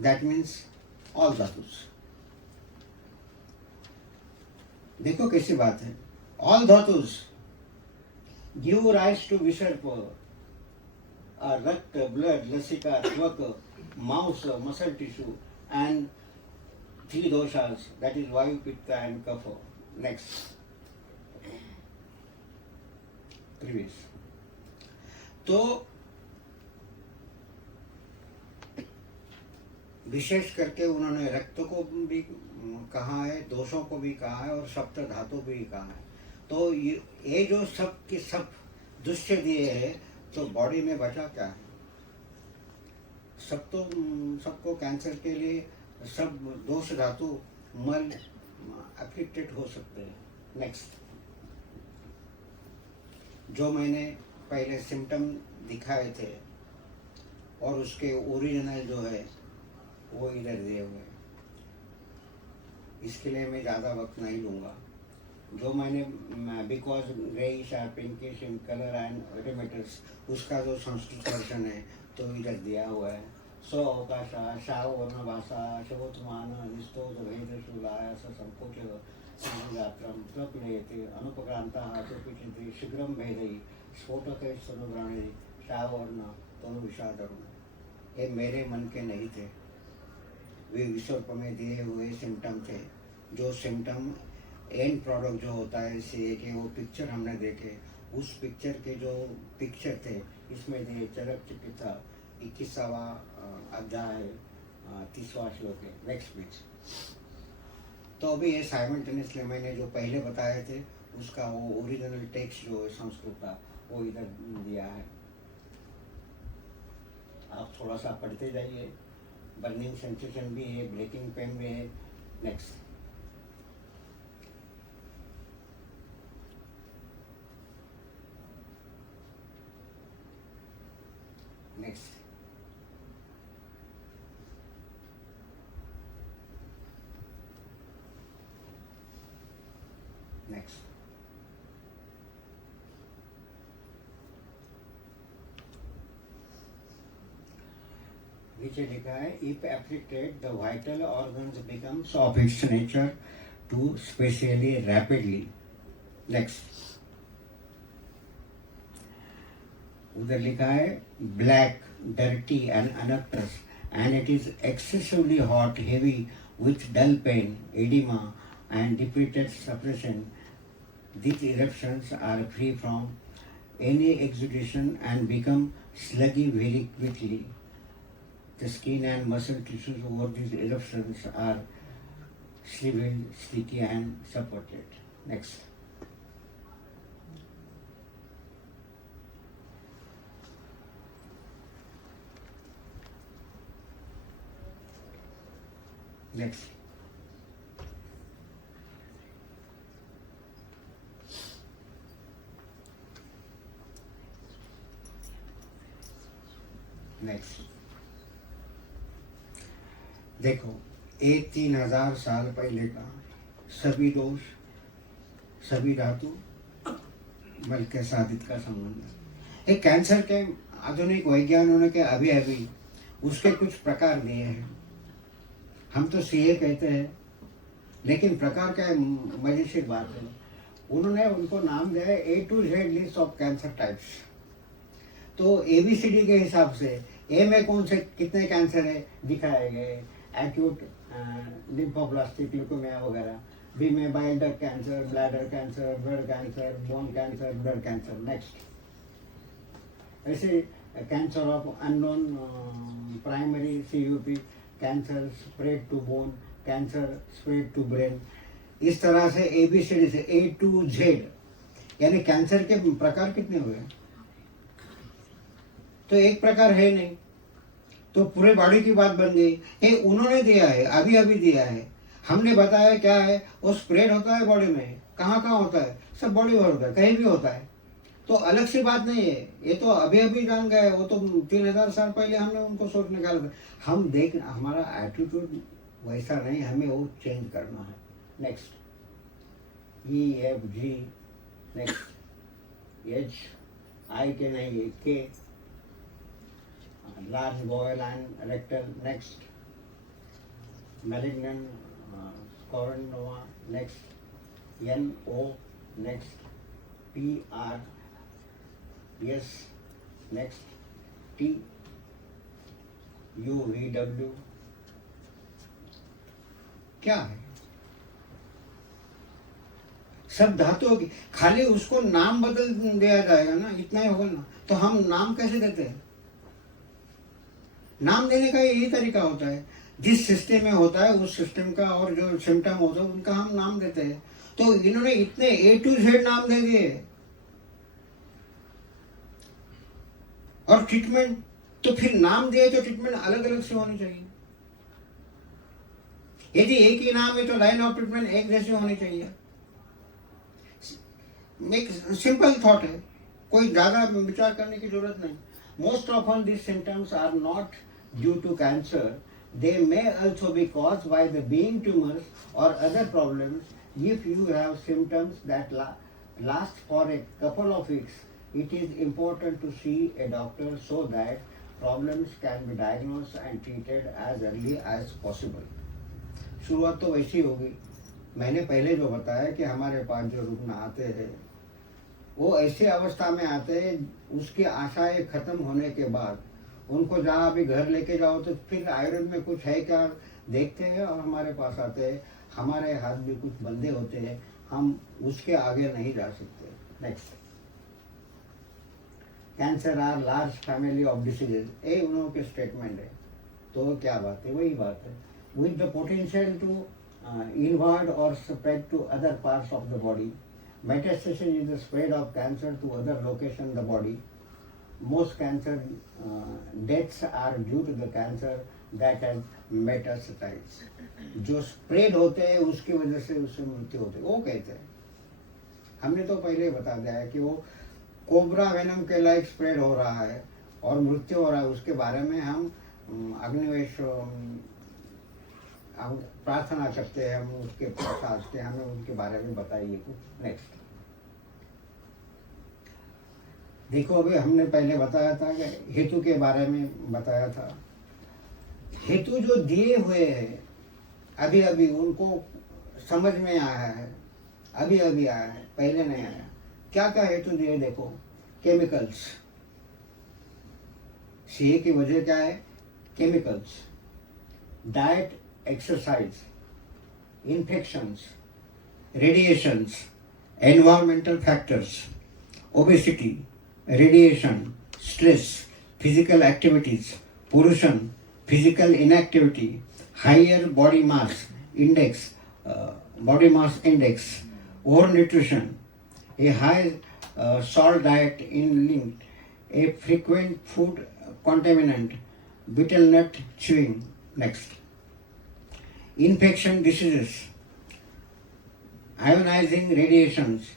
that means all dhatus. देखो कैसी बात है. All dhatus give rise to visarpa. रक्त, ब्लड, लसिका, त्वक, मांस, muscle tissue and 3 doshas, that is Vayu, Pitta and Kapha. Next, previous. तो विशेष करके उन्होंने रक्त को भी कहा है, दोषों को भी कहा है और सप्त धातु भी कहा है. तो ये जो सब के सब दुष्य दिए हैं, तो बॉडी में बचा क्या है? सब तो सबको कैंसर के लिए सब दोष धातु मल अफेक्टेड हो सकते हैं. नेक्स्ट, जो मैंने पहले सिम्टम दिखाए थे और उसके ओरिजिनल जो है वो इधर दिए हुए हैं. इसके लिए मैं ज़्यादा वक्त नहीं लूँगा. जो मैंने बिकॉज ग्रेइश और पिंकिश इन कलर एंड एडिमेटर्स, उसका जो संस्कृत वर्जन है तो इधर दिया हुआ है. सो अवकाश शाव वर्ण भाषा शवोत्मान निस्तोद भेद शूलाय संकोच गात्रम प्रप्लेयते अनुपक्रांता हाथोपिचते शीघ्रम भेदई स्फोटक स्तनुग्राणी शावर्ण तनु विषादरुण. ये मेरे मन के नहीं थे, वे विश्व में दिए हुए सिम्टम थे. जो सिम्टम एंड प्रोडक्ट जो होता है से कि वो पिक्चर हमने देखे, उस पिक्चर के जो पिक्चर थे इसमें दिए. चरक चिकित्सा 21वां अध्याय 30वां श्लोक है. Next page. तो अभी ये साइमल्टेनियसली मैंने जो पहले बताए थे उसका वो ओरिजिनल टेक्स्ट जो है संस्कृत का वो इधर दिया है. आप थोड़ा सा पढ़ते जाइए. बर्निंग सेंसेशन भी है, ब्रेकिंग पेन भी है. Next, next, next. नीचे लिखा है if implicate the vital organs becomes of its nature to specially rapidly. Next, उधर लिखा है black, dirty and unctuous and it is excessively hot, heavy with dull pain, edema and depleted suppression. these eruptions are free from any exudation and become sluggy very quickly. The skin and muscle tissues over these eruptions are shriveled, sticky and supported. Next. Next. Next देखो, एक 3000 साल पहले का सभी दोष, सभी धातु बल के साधित का संबंध। एक कैंसर के आधुनिक वैज्ञानिकों के अभी अभी उसके कुछ प्रकार दिए हैं। हम तो सीए कहते हैं, लेकिन प्रकार का मजेशीर बात है, उन्होंने उनको नाम दिया है A to Z list of cancer types. तो ABCD के हिसाब से ए में कौन से कितने कैंसर है दिखाए गए, एक्यूट लिम्फोब्लास्टिक ल्यूकेमिया वगैरह। बी में bile duct cancer, bladder cancer, blood cancer, bone cancer, blood cancer. Next, ऐसे cancer of unknown primary CUP, cancer spread to bone, cancer spread to brain. इस तरह से ABCD से A to Z, यानी cancer के प्रकार कितने हुए? तो एक प्रकार है नहीं, तो पूरे बॉडी की बात बन गई। ये उन्होंने दिया है, अभी अभी दिया है, हमने बताया क्या है। वो स्प्रेड होता है बॉडी में, कहाँ कहाँ होता है? सब बॉडी भर होता है, कहीं भी होता है, तो अलग सी बात नहीं है। ये तो अभी अभी जान गए, वो तो 3000 साल पहले हमने उनको सोच निकाला था। हम देख, हमारा एटीट्यूड वैसा नहीं, हमें वो चेंज करना है। Next, EFG। नेक्स्ट, I के नहीं, K, large bowel and rectal। next, malignant scoranoma। next, NO। next, PR। yes। next, T, UVW। क्या है? सब धातुओं की, खाली उसको नाम बदल दिया जाएगा ना, इतना ही होगा ना। तो हम नाम कैसे देते हैं? नाम देने का यही तरीका होता है, जिस सिस्टम में होता है उस सिस्टम का, और जो सिम्टम होता है उनका हम नाम देते हैं। तो इन्होंने इतने A to Z नाम दे दिए। और ट्रीटमेंट, तो फिर नाम दिए तो ट्रीटमेंट अलग अलग से होनी चाहिए। यदि एक ही नाम है तो लाइन ऑफ ट्रीटमेंट एक जैसी होनी चाहिए। एक सिंपल थॉट है, कोई ज्यादा विचार करने की जरूरत नहीं। Most often these symptoms are not due to cancer. They may also be caused by the being tumors or other problems. If you have symptoms that last for a couple of weeks, it is important to see a doctor so that problems can be diagnosed and treated as early as possible. शुरुआत तो वैसी होगी। मैंने पहले जो बताया कि हमारे पास जो रुग्ण आते हैं वो ऐसी अवस्था में आते हैं, उसकी आशाएं खत्म होने के बाद उनको जहाँ अभी घर लेके जाओ तो फिर आयुर्वेद में कुछ है क्या देखते हैं और हमारे पास आते हैं। हमारे हाथ भी कुछ बंधे होते हैं, हम उसके आगे नहीं जा सकते। Next, cancer are large family of diseases, ये उन्होंने के स्टेटमेंट है। तो क्या बात है? वही बात है, with the potential to invade or spread to other parts of the body. Metastasis is the spread of cancer to other locations in the body. Most cancer deaths are due to the cancer that has metastasized. जो spread होते हैं उसकी वजह से उससे मृत्यु होती है, वो कहते हैं। हमने तो पहले बता दिया है कि वो कोबरा वेनम के लाइक स्प्रेड हो रहा है और मृत्यु हो रहा है। उसके बारे में हम अग्निवेश हम प्रार्थना करते हैं, हम उसके प्रसाद के, हमें उनके बारे में बताइए कुछ। नेक्स्ट, देखो, अभी हमने पहले बताया था कि हेतु के बारे में बताया था। हेतु जो दिए हुए हैं अभी अभी उनको समझ में आया है, अभी अभी आया है, पहले नहीं आया। क्या क्या हेतु दिए? देखो, केमिकल्स, सीए की वजह क्या है? Chemicals, diet, exercise, infections, radiations, environmental factors, obesity, radiation, stress, physical activities, pollution, physical inactivity, higher body mass index, overnutrition, a high salt diet in link, a frequent food contaminant, betel nut chewing. Next, infection diseases, ionizing radiations,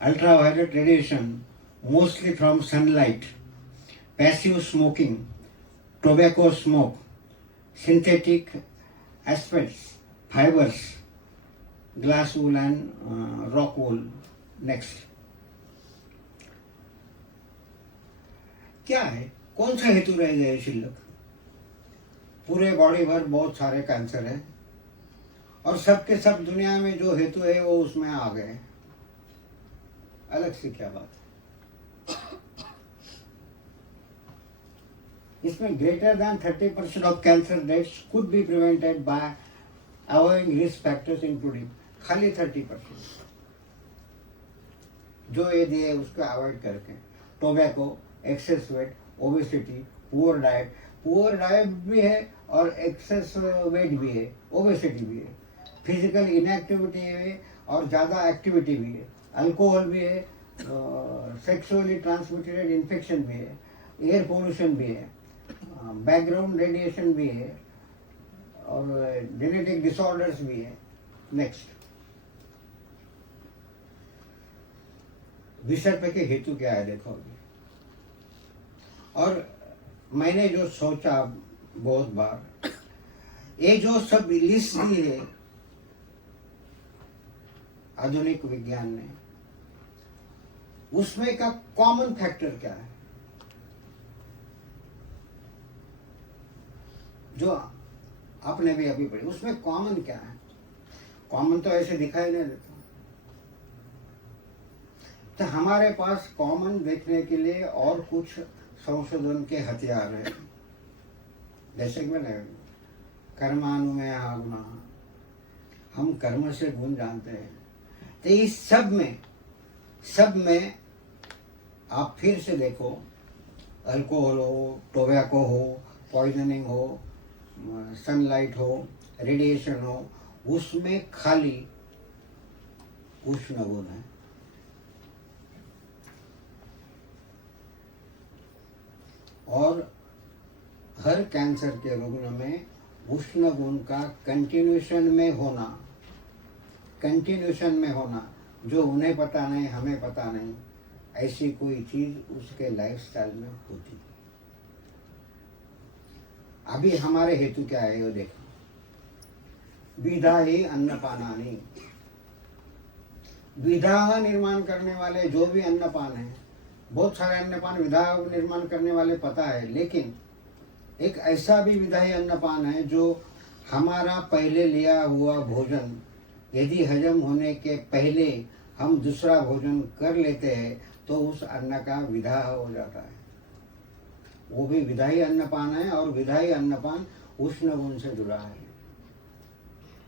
ultraviolet radiation, mostly from sunlight, passive smoking, tobacco smoke, synthetic aspects, fibers, glass wool and rock wool. Next, क्या है, कौन सा हेतु रह गए शिल्लक? पूरे body भर बहुत सारे कैंसर है और सब के सब दुनिया में जो हेतु है वो उसमें आ गए, अलग से क्या बात है? इसमें greater than 30% of cancer deaths could be prevented by avoiding risk factors including, खाली 30% जो ये दिए उसको अवॉइड करके, tobacco, access wait, obesity, poor diet भी है और एक्सेस वेट भी है, ओबेसिटी भी है, फिजिकल इनएक्टिविटी है और ज़्यादा एक्टिविटी भी है, अल्कोहल भी है, सेक्सुअली ट्रांसमिटेड इन्फेक्शन भी है, एयर पोल्यूशन भी है, बैकग्राउंड रेडिएशन भी है और जेनेटिक डिसऑर्डर्स भी है। नेक्स्ट, विषय के हेतु क्या है देखो अभी। और मैंने जो सोचा बहुत बार, ये जो सब लिस्ट दी है आधुनिक विज्ञान ने, उसमें का कॉमन फैक्टर क्या है जो आपने भी अभी पढ़ी, उसमें कॉमन क्या है? कॉमन तो ऐसे दिखाई नहीं देता। तो हमारे पास कॉमन देखने के लिए और कुछ संशोधन के हथियार है, जैसे कि मैंने कर्मानुमेय गुना, हम कर्म से गुण जानते हैं। तो इस सब में आप फिर से देखो, अल्कोहल हो, टोबैको हो, पॉइजनिंग हो, सनलाइट हो, रेडिएशन हो, उसमें खाली उष्ण गुण है। और हर कैंसर के रुग्ण में उष्ण गुण का कंटिन्यूशन में होना, जो उन्हें पता नहीं, हमें पता नहीं, ऐसी कोई चीज उसके लाइफस्टाइल में होती है। अभी हमारे हेतु क्या है वो देखो, विधा ही अन्नपानानि, विधा निर्माण करने वाले जो भी अन्नपान है, बहुत सारे अन्नपान विधा निर्माण करने वाले पता है, लेकिन एक ऐसा भी विधायी अन्नपान है जो हमारा पहले लिया हुआ भोजन यदि हजम होने के पहले हम दूसरा भोजन कर लेते हैं तो उस अन्न का विधा हो जाता है, वो भी विधायी अन्नपान है। और विधायी अन्नपान उष्ण गुण से जुड़ा है।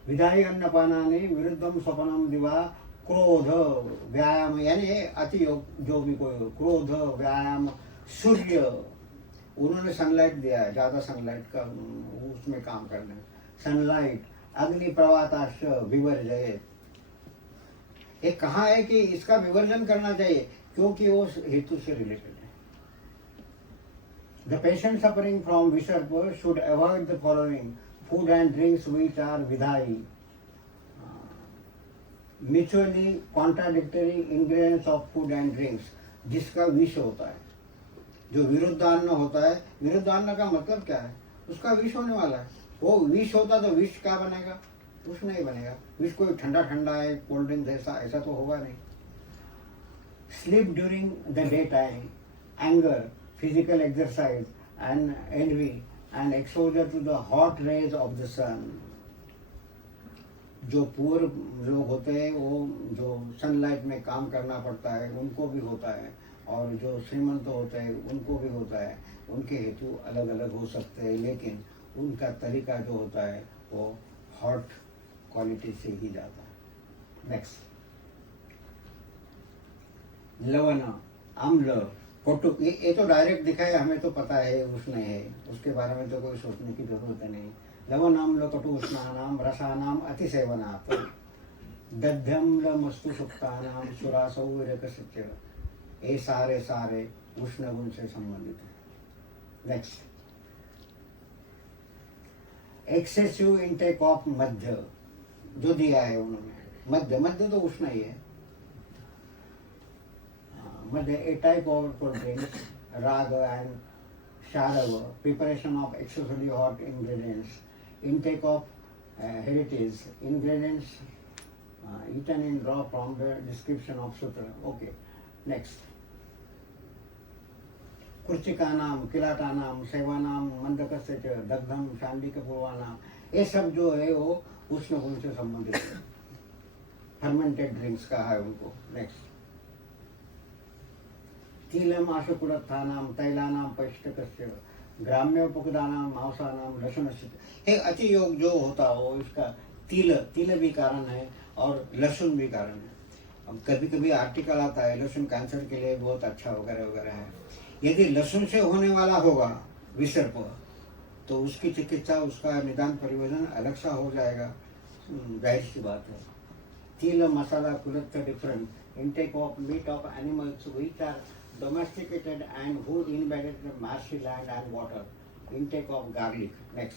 विधायी अन्नपानानि विरुद्धम स्वपनम दिवा क्रोध व्यायाम, यानी अति योग जो भी कोई क्रोध व्यायाम, सूर्य, उन्होंने सनलाइट दिया है, ज़्यादा सनलाइट का उसमें काम करना है, सनलाइट, अग्नि प्रवाताश्च विवर्जयेत्। ये कहाँ है कि इसका विवर्जन करना चाहिए, क्योंकि वो हेतु से रिलेटेड है। The patient suffering from visarpa should avoid the following food and drinks which are विधायी, mutually contradictory ingredients of food and drinks, जिसका विष होता है, जो विरुद्धान्न होता है। विरुद्धान्न का मतलब क्या है? उसका विष होने वाला है। वो विष होता तो विष क्या बनेगा? कुछ नहीं बनेगा। विष कोई ठंडा ठंडा है, कोल्ड ड्रिंक ऐसा तो होगा नहीं। Sleep during the day time, anger, physical exercise and envy and exposure to the hot rays of the sun. जो पुअर लोग होते हैं, वो जो सनलाइट में काम करना पड़ता है, उनको भी होता है, और जो श्रीमंत होते हैं उनको भी होता है। उनके हेतु अलग अलग हो सकते हैं, लेकिन उनका तरीका जो होता है वो हॉट क्वालिटी से ही जाता है। नेक्स्ट, लवण, अम्ल, कटु, ये तो डायरेक्ट दिखाए, हमें तो पता है उष्ण है, उसके बारे में तो कोई सोचने की जरूरत नहीं। लवण अम्ल कटु उष्णानाम रसानाम अतिसेवनात् दध्यम्लमस्तु सुप्तानाम सुरासौ विरकस्य, ये सारे सारे उष्ण गुण से संबंधित है। नेक्स्ट, एक्सेसिव इंटेक ऑफ मध्य जो दिया है उन्होंने, मध्य, मध्य तो उष्ण ही है। मध्य a type of cold drinks, राग एंड शारव, preparation of excessively hot ingredients, intake of heritage ingredients eaten in raw from the description of sutra. Okay, next. कुर्चिकानाम, किलाटानाम, सेवानाम, मंदकस्य च, दग्धम, शांडिकपूर्वानाम, ये सब जो है वो उष्ण गुण से संबंधित है। फर्मेंटेड ड्रिंक्स का है उनको। नेक्स्ट, तीलम आशुकुलत्थानाम, तैलानाम, पैष्टकस्य, ग्राम्योपदानाम, मांसानाम, लसुनस्य, हे अति योग जो होता हो इसका तिल, तिल भी कारण है और लहसुन भी कारण है। अब कभी कभी आर्टिकल आता है लहसुन कैंसर के लिए बहुत अच्छा वगैरह वगैरह है। यदि लहसुन से होने वाला होगा विसर्प तो उसकी चिकित्सा, उसका निदान परिवर्तन अलग सा हो जाएगा, जाहिर सी बात है। तिल मसाला कुलत्थ different, intake of meat of animals which are domesticated and who inhabited the marshy land and water, intake of garlic. Next,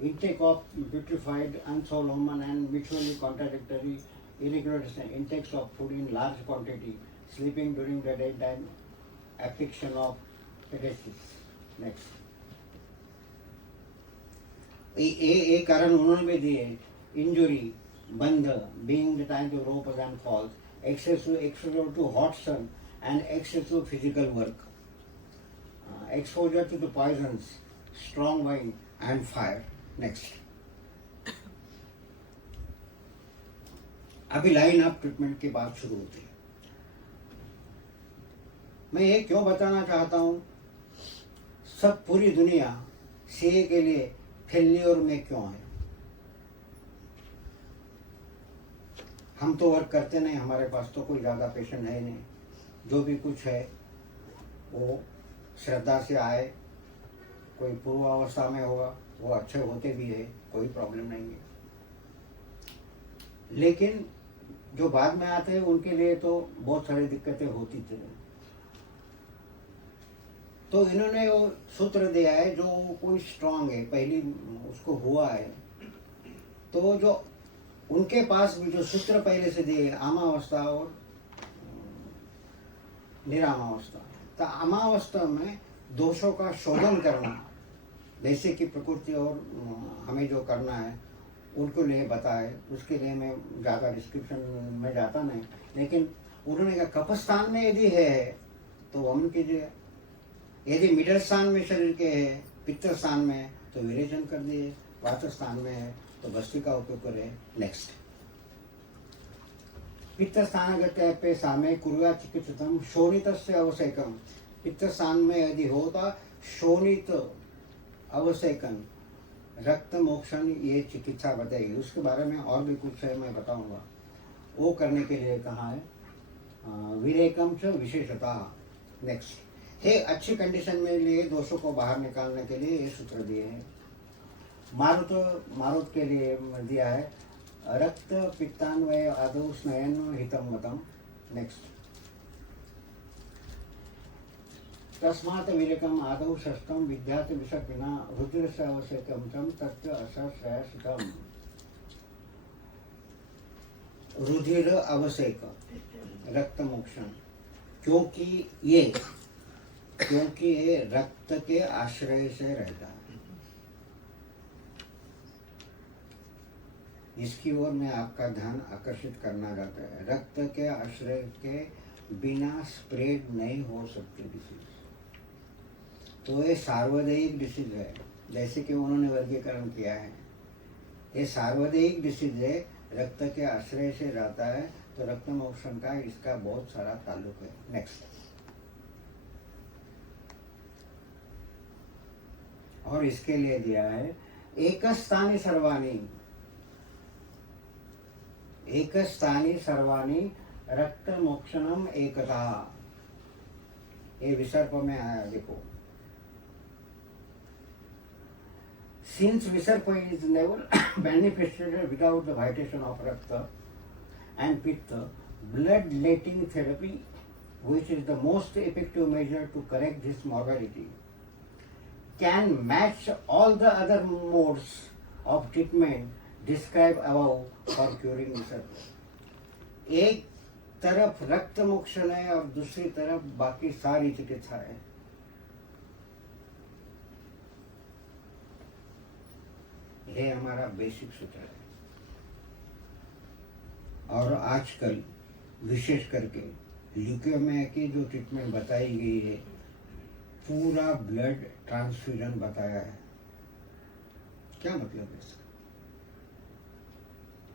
intake of putrefied, unsolomon and mutually contradictory irregular intakes of food in large quantity, sleeping during the daytime, affliction of paresis. Next, ये कारण उन्होंने भी दिए, injury, बंध, being the time to ropes and falls, exposure to hot sun and excessive physical work, exposure to the poisons, strong wine and fire. Next, अभी line of treatment की बात शुरू होती है। मैं ये क्यों बताना चाहता हूँ, सब पूरी दुनिया सीए के लिए फेल्योर में क्यों है। हम तो वर्क करते नहीं, हमारे पास तो कोई ज़्यादा पेशेंट है नहीं, जो भी कुछ है वो श्रद्धा से आए, कोई पूर्वावस्था में होगा वो अच्छे होते भी है, कोई प्रॉब्लम नहीं है। लेकिन जो बाद में आते हैं उनके लिए तो बहुत सारी दिक्कतें होती थी। तो इन्होंने वो सूत्र दिया है, जो कोई स्ट्रांग है, पहली उसको हुआ है, तो जो उनके पास भी जो सूत्र पहले से दिए, आमावस्था और निरामावस्था, तो आमावस्था में दोषों का शोधन करना, जैसे कि प्रकृति और हमें जो करना है उनको लिए बताए, उसके लिए मैं ज़्यादा डिस्क्रिप्शन में जाता नहीं। लेकिन उन्होंने कहा कपस्थान में यदि है तो वमन कीजिए, यदि मिडल स्थान में शरीर के है, पित्त स्थान में तो विरेचन कर दिए, वात स्थान में है तो बस्ती का उपयोग करें। नेक्स्ट, पित्त स्थानगत्या पे सामे कुर्या चिकित्सितम शोणितस्य अवसेकम, पित्त स्थान में यदि होता शोणित अवसेकन रक्त मोक्षण, ये चिकित्सा बताएगी। उसके बारे में और भी कुछ है मैं बताऊंगा, वो करने के लिए कहा है विरेकम च विशेषता। नेक्स्ट, हे अच्छी कंडीशन में लिए दोषों को बाहर निकालने के लिए ये सूत्र दिए हैं। मारुत के लिए दिया है रक्त पित्तान्वय आदौ स्नयन हितम मतम। नेक्स्ट, तस्मात् विरेकम आदौ षष्ठम विद्यात विषपिना रुद्रस्य आवश्यकम तम तत्र असश्रयसितम। रुधिर आवश्यक रक्त मोक्षण, क्योंकि ये रक्त के आश्रय से रहता है। इसकी ओर मैं आपका ध्यान आकर्षित करना चाहता है। रक्त के आश्रय के बिना स्प्रेड नहीं हो सकती डिसीज, तो ये सार्वजनिक डिसीज है, जैसे कि उन्होंने वर्गीकरण किया है। ये सार्वजनिक डिसीज है, रक्त के आश्रय से रहता है, तो रक्त मोक्षण का इसका बहुत सारा ताल्लुक है। नेक्स्ट, और इसके लिए दिया है एक स्थानी सर्वानी, एकस्थानी सर्वाणी रक्त मोक्षणम एकता, ये विसर्प में आया देखो। Since Visarpa is never manifested without the vitation of Rakta and Pitta, blood-letting therapy, which is the most effective measure to correct this morbidity, can match all the other modes of treatment described above for curing Visarpa. एक तरफ रक्त मोक्षण है और दूसरी तरफ बाकी सारी चिकित्सा है। ये हमारा बेसिक सूत्र है। और आजकल विशेष करके ल्यूकेमिया की जो ट्रीटमेंट बताई गई है, पूरा ब्लड ट्रांसफ्यूजन बताया है। क्या मतलब है इसका?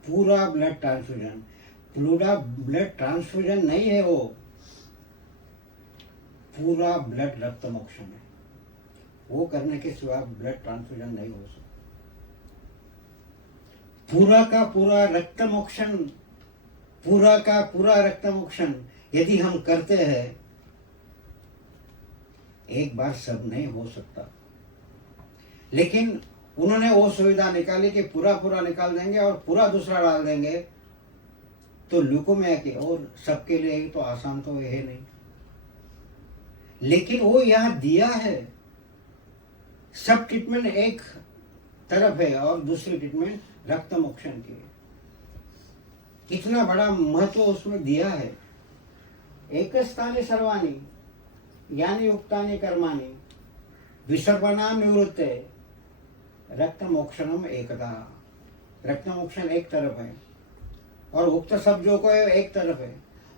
पूरा ब्लड ट्रांसफ्यूजन, पूरा ब्लड ट्रांसफ्यूजन नहीं है वो, पूरा ब्लड रक्त मोक्षण है। वो करने के सिवा ब्लड ट्रांसफ्यूजन नहीं हो सकता। पूरा का पूरा रक्त मोक्षण, पूरा का पूरा रक्त मोक्षण यदि हम करते हैं, एक बार सब नहीं हो सकता, लेकिन उन्होंने वो सुविधा निकाली कि पूरा पूरा निकाल देंगे और पूरा दूसरा डाल देंगे, तो ल्यूकेमिया के और सबके लिए ही तो आसान तो है नहीं। लेकिन वो यहाँ दिया है, सब ट्रीटमेंट एक तरफ है और दूसरी ट्रीटमेंट रक्त मोक्षण की। इतना बड़ा महत्व उसमें दिया है। एकस्थानी सर्वाणी यानी उक्तानि कर्माणि विसर्पणाम निवृत्ते रक्त मोक्षणम एकदा। रक्त मोक्षण एक तरफ है और उक्त सब जो को एक तरफ है।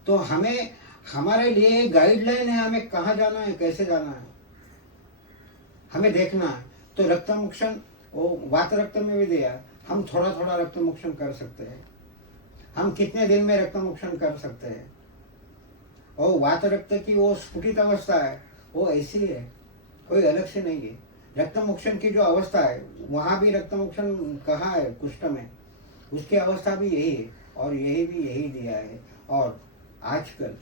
तो हमें, हमारे लिए गाइडलाइन है, हमें कहाँ जाना है, कैसे जाना है, हमें देखना है। तो रक्त मोक्षण वो वात रक्त में भी दिया, हम थोड़ा थोड़ा रक्त मोक्षण कर सकते हैं। हम कितने दिन में रक्त मोक्षण कर सकते हैं। और वात रक्त की वो स्फुटित अवस्था है, वो ऐसी है, कोई अलग से नहीं है। रक्त मोक्षण की जो अवस्था है, वहाँ भी रक्त मोक्षण कहाँ है, कुष्ठ में, उसकी अवस्था भी यही है और यही भी यही दिया है। और आजकल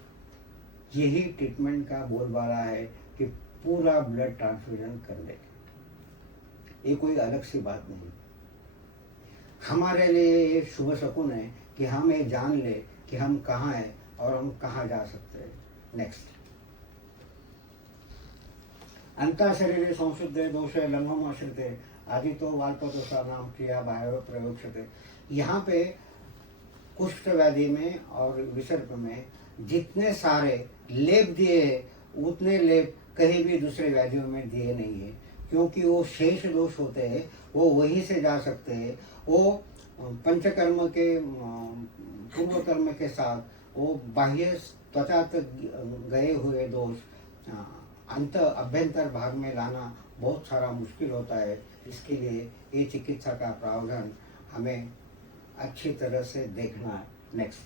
यही ट्रीटमेंट का बोलबाला है कि पूरा ब्लड ट्रांसफ्यूजन कर ले। ये कोई अलग सी बात नहीं। हमारे लिए ये शुभ शकुन है कि हम ये जान ले कि हम कहाँ हैं और हम कहाँ जा सकते हैं। नेक्स्ट, अंतः शरीरे संशुद्धे दोषे लंघम आश्रिते आदि तो वाल्पदोषा नाम क्रिया बाह्य प्रयोगते। यहाँ पे कुष्ठ व्याधि में और विसर्प में जितने सारे लेप दिए हैं, उतने लेप कहीं भी दूसरे व्याधियों में दिए नहीं है, क्योंकि वो शेष दोष होते हैं, वो वहीं से जा सकते हैं। वो पंचकर्म के पूर्व कर्म के साथ वो बाह्य त्वचा तक गए हुए दोष अंत अभ्यंतर भाग में लाना बहुत सारा मुश्किल होता है। इसके लिए ये चिकित्सा का प्रावधान हमें अच्छी तरह से देखना है। नेक्स्ट,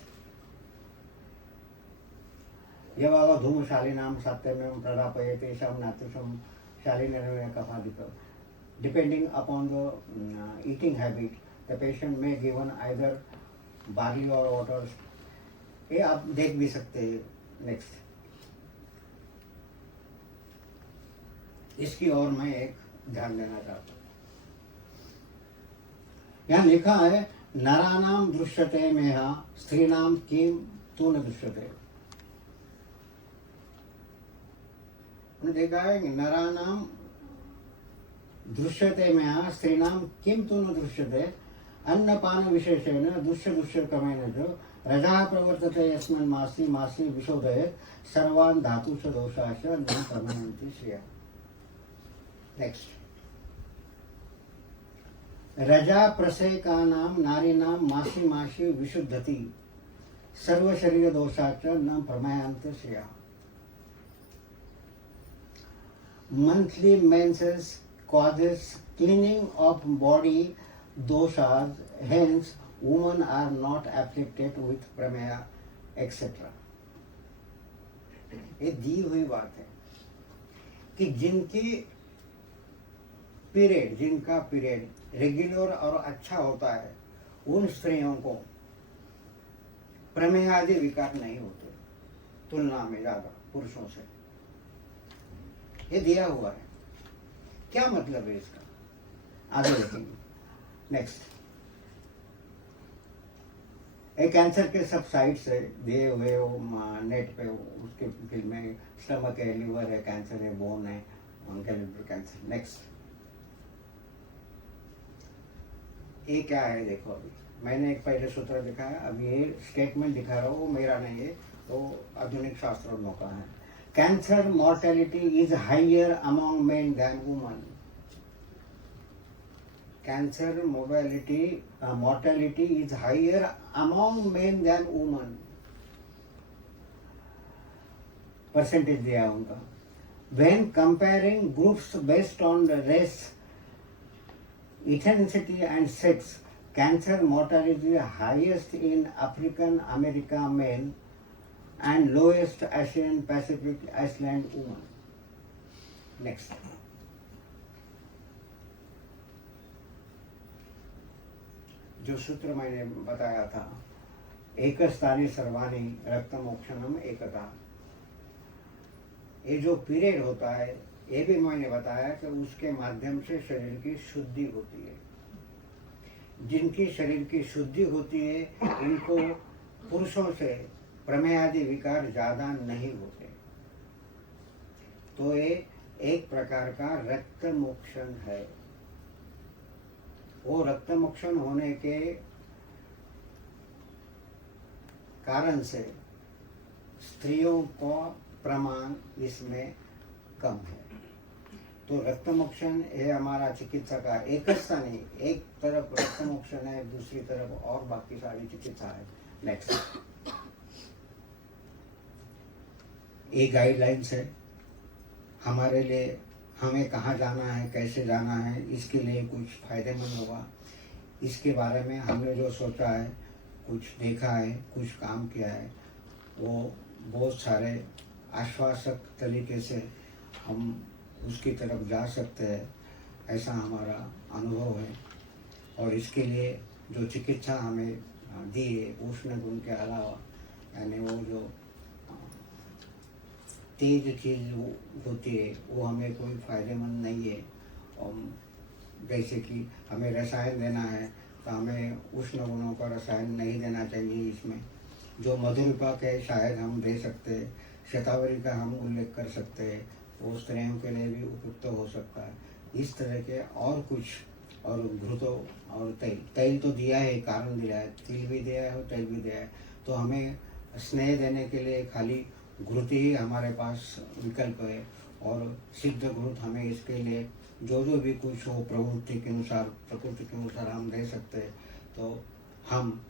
यवाव धूमशालिनाम सत्यमेव प्रदापये तेषां नातिशं शालिनीरेव कफादिकम्। Depending upon the eating habit, the patient may given either barley or water। ये आप देख भी सकते हैं। नेक्स्ट, इसकी ओर मैं एक ध्यान देना चाहता हूँ। यहाँ लिखा है नरानाम दृश्यते मेहा स्त्रीणाम किम तू न दृश्यते। देखा है कि नरानाम दृश्यते मेहा स्त्रीणाम किम तू न दृश्यते अन्नपान विशेषेण दुष्य क्रमेण च रजा प्रवर्तते यस्मिन् मासी मासी विशोधयेत् सर्वान् धातुष दोषाश्च न प्रमाणन्ति श्रिया। नेक्स्ट, रजा प्रसेकानां नारीणां मासी मासी विशुद्धति सर्व शरीर दोषाश्च न प्रमायन्ति Shriya. Monthly menses causes cleaning of body doshas, hence women are not afflicted with prameya etc. ये दी हुई बात है कि जिनका पीरियड रेगुलर और अच्छा होता है, उन स्त्रियों को प्रमेह आदि विकार नहीं होते तुलना में ज़्यादा पुरुषों से। ये दिया हुआ है। क्या मतलब है इसका, आगे देखेंगे। नेक्स्ट, एक कैंसर के सब साइट्स है दिए हुए वो नेट पे, उसके फिल्में स्टमक है, लिवर है, कैंसर है, बोन है, लिवर कैंसर। नेक्स्ट, ये क्या है देखो। अभी मैंने एक पहले सूत्र दिखाया, अब ये स्टेटमेंट दिखा रहा हूँ, वो मेरा नहीं है, वो आधुनिक शास्त्रों का है। Cancer mortality is higher among men than women. Cancer mortality is higher among men than women. Percentage दिया उनका। When comparing groups based on the race, ethnicity and sex, cancer mortality is highest in African American men and lowest Asian Pacific Iceland women. Next. जो सूत्र मैंने बताया था, एक स्थानी सर्वाणी रक्तमोक्षणम एकता, ये जो पीरियड होता है, ये भी मैंने बताया कि उसके माध्यम से शरीर की शुद्धि होती है। जिनकी शरीर की शुद्धि होती है उनको पुरुषों से प्रमेय आदि विकार ज़्यादा नहीं होते। तो ये एक प्रकार का रक्तमोक्षण है। वो रक्तमोक्षण होने के कारण से स्त्रियों का प्रमाण इसमें कम है। तो रक्तमोक्षण ये हमारा चिकित्सा का एक हिस्सा नहीं, एक तरफ रक्तमोक्षण है, दूसरी तरफ और बाकी सारी चिकित्सा है। नेक्स्ट, ये गाइडलाइंस है हमारे लिए, हमें कहाँ जाना है, कैसे जाना है, इसके लिए कुछ फायदेमंद होगा। इसके बारे में हमने जो सोचा है, कुछ देखा है, कुछ काम किया है, वो बहुत सारे आश्वासक तरीके से हम उसकी तरफ जा सकते हैं, ऐसा हमारा अनुभव है। और इसके लिए जो चिकित्सा हमें दी है, उष्ण गुण के अलावा, यानी वो जो तेज चीज़ होती है वो हमें कोई फ़ायदेमंद नहीं है। और जैसे कि हमें रसायन देना है तो हमें उष्ण गुणों का रसायन नहीं देना चाहिए। इसमें जो मधुरिपक है शायद हम दे सकते हैं, शतावरी का हम उल्लेख कर सकते हैं, वो स्त्रियों के लिए भी उपयुक्त हो सकता है। इस तरह के और कुछ, और घृतो और तेल तो दिया है, कारण दिया है, तिल भी दिया है और तेल भी दिया है। तो हमें स्नेह देने के लिए खाली घृत ही हमारे पास विकल्प है। और सिद्ध घृत हमें इसके लिए जो जो भी कुछ हो प्रवृत्ति के अनुसार, प्रकृति के अनुसार हम दे सकते हैं। तो हम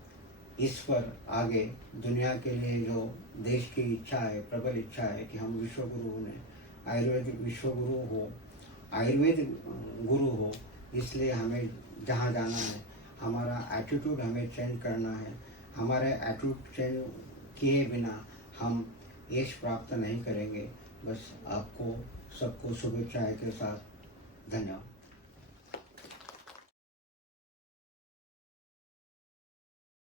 इस पर आगे दुनिया के लिए जो देश की इच्छा है, प्रबल इच्छा है कि हम विश्वगुरु बने, आयुर्वेदिक विश्वगुरु हो, आयुर्वेद गुरु हो, इसलिए हमें जहाँ जाना है, हमारा एटीट्यूड हमें चेंज करना है। हमारे एटीट्यूड चेंज किए बिना हम यश प्राप्त नहीं करेंगे। बस आपको सबको शुभेच्छाएं के साथ धन्यवाद।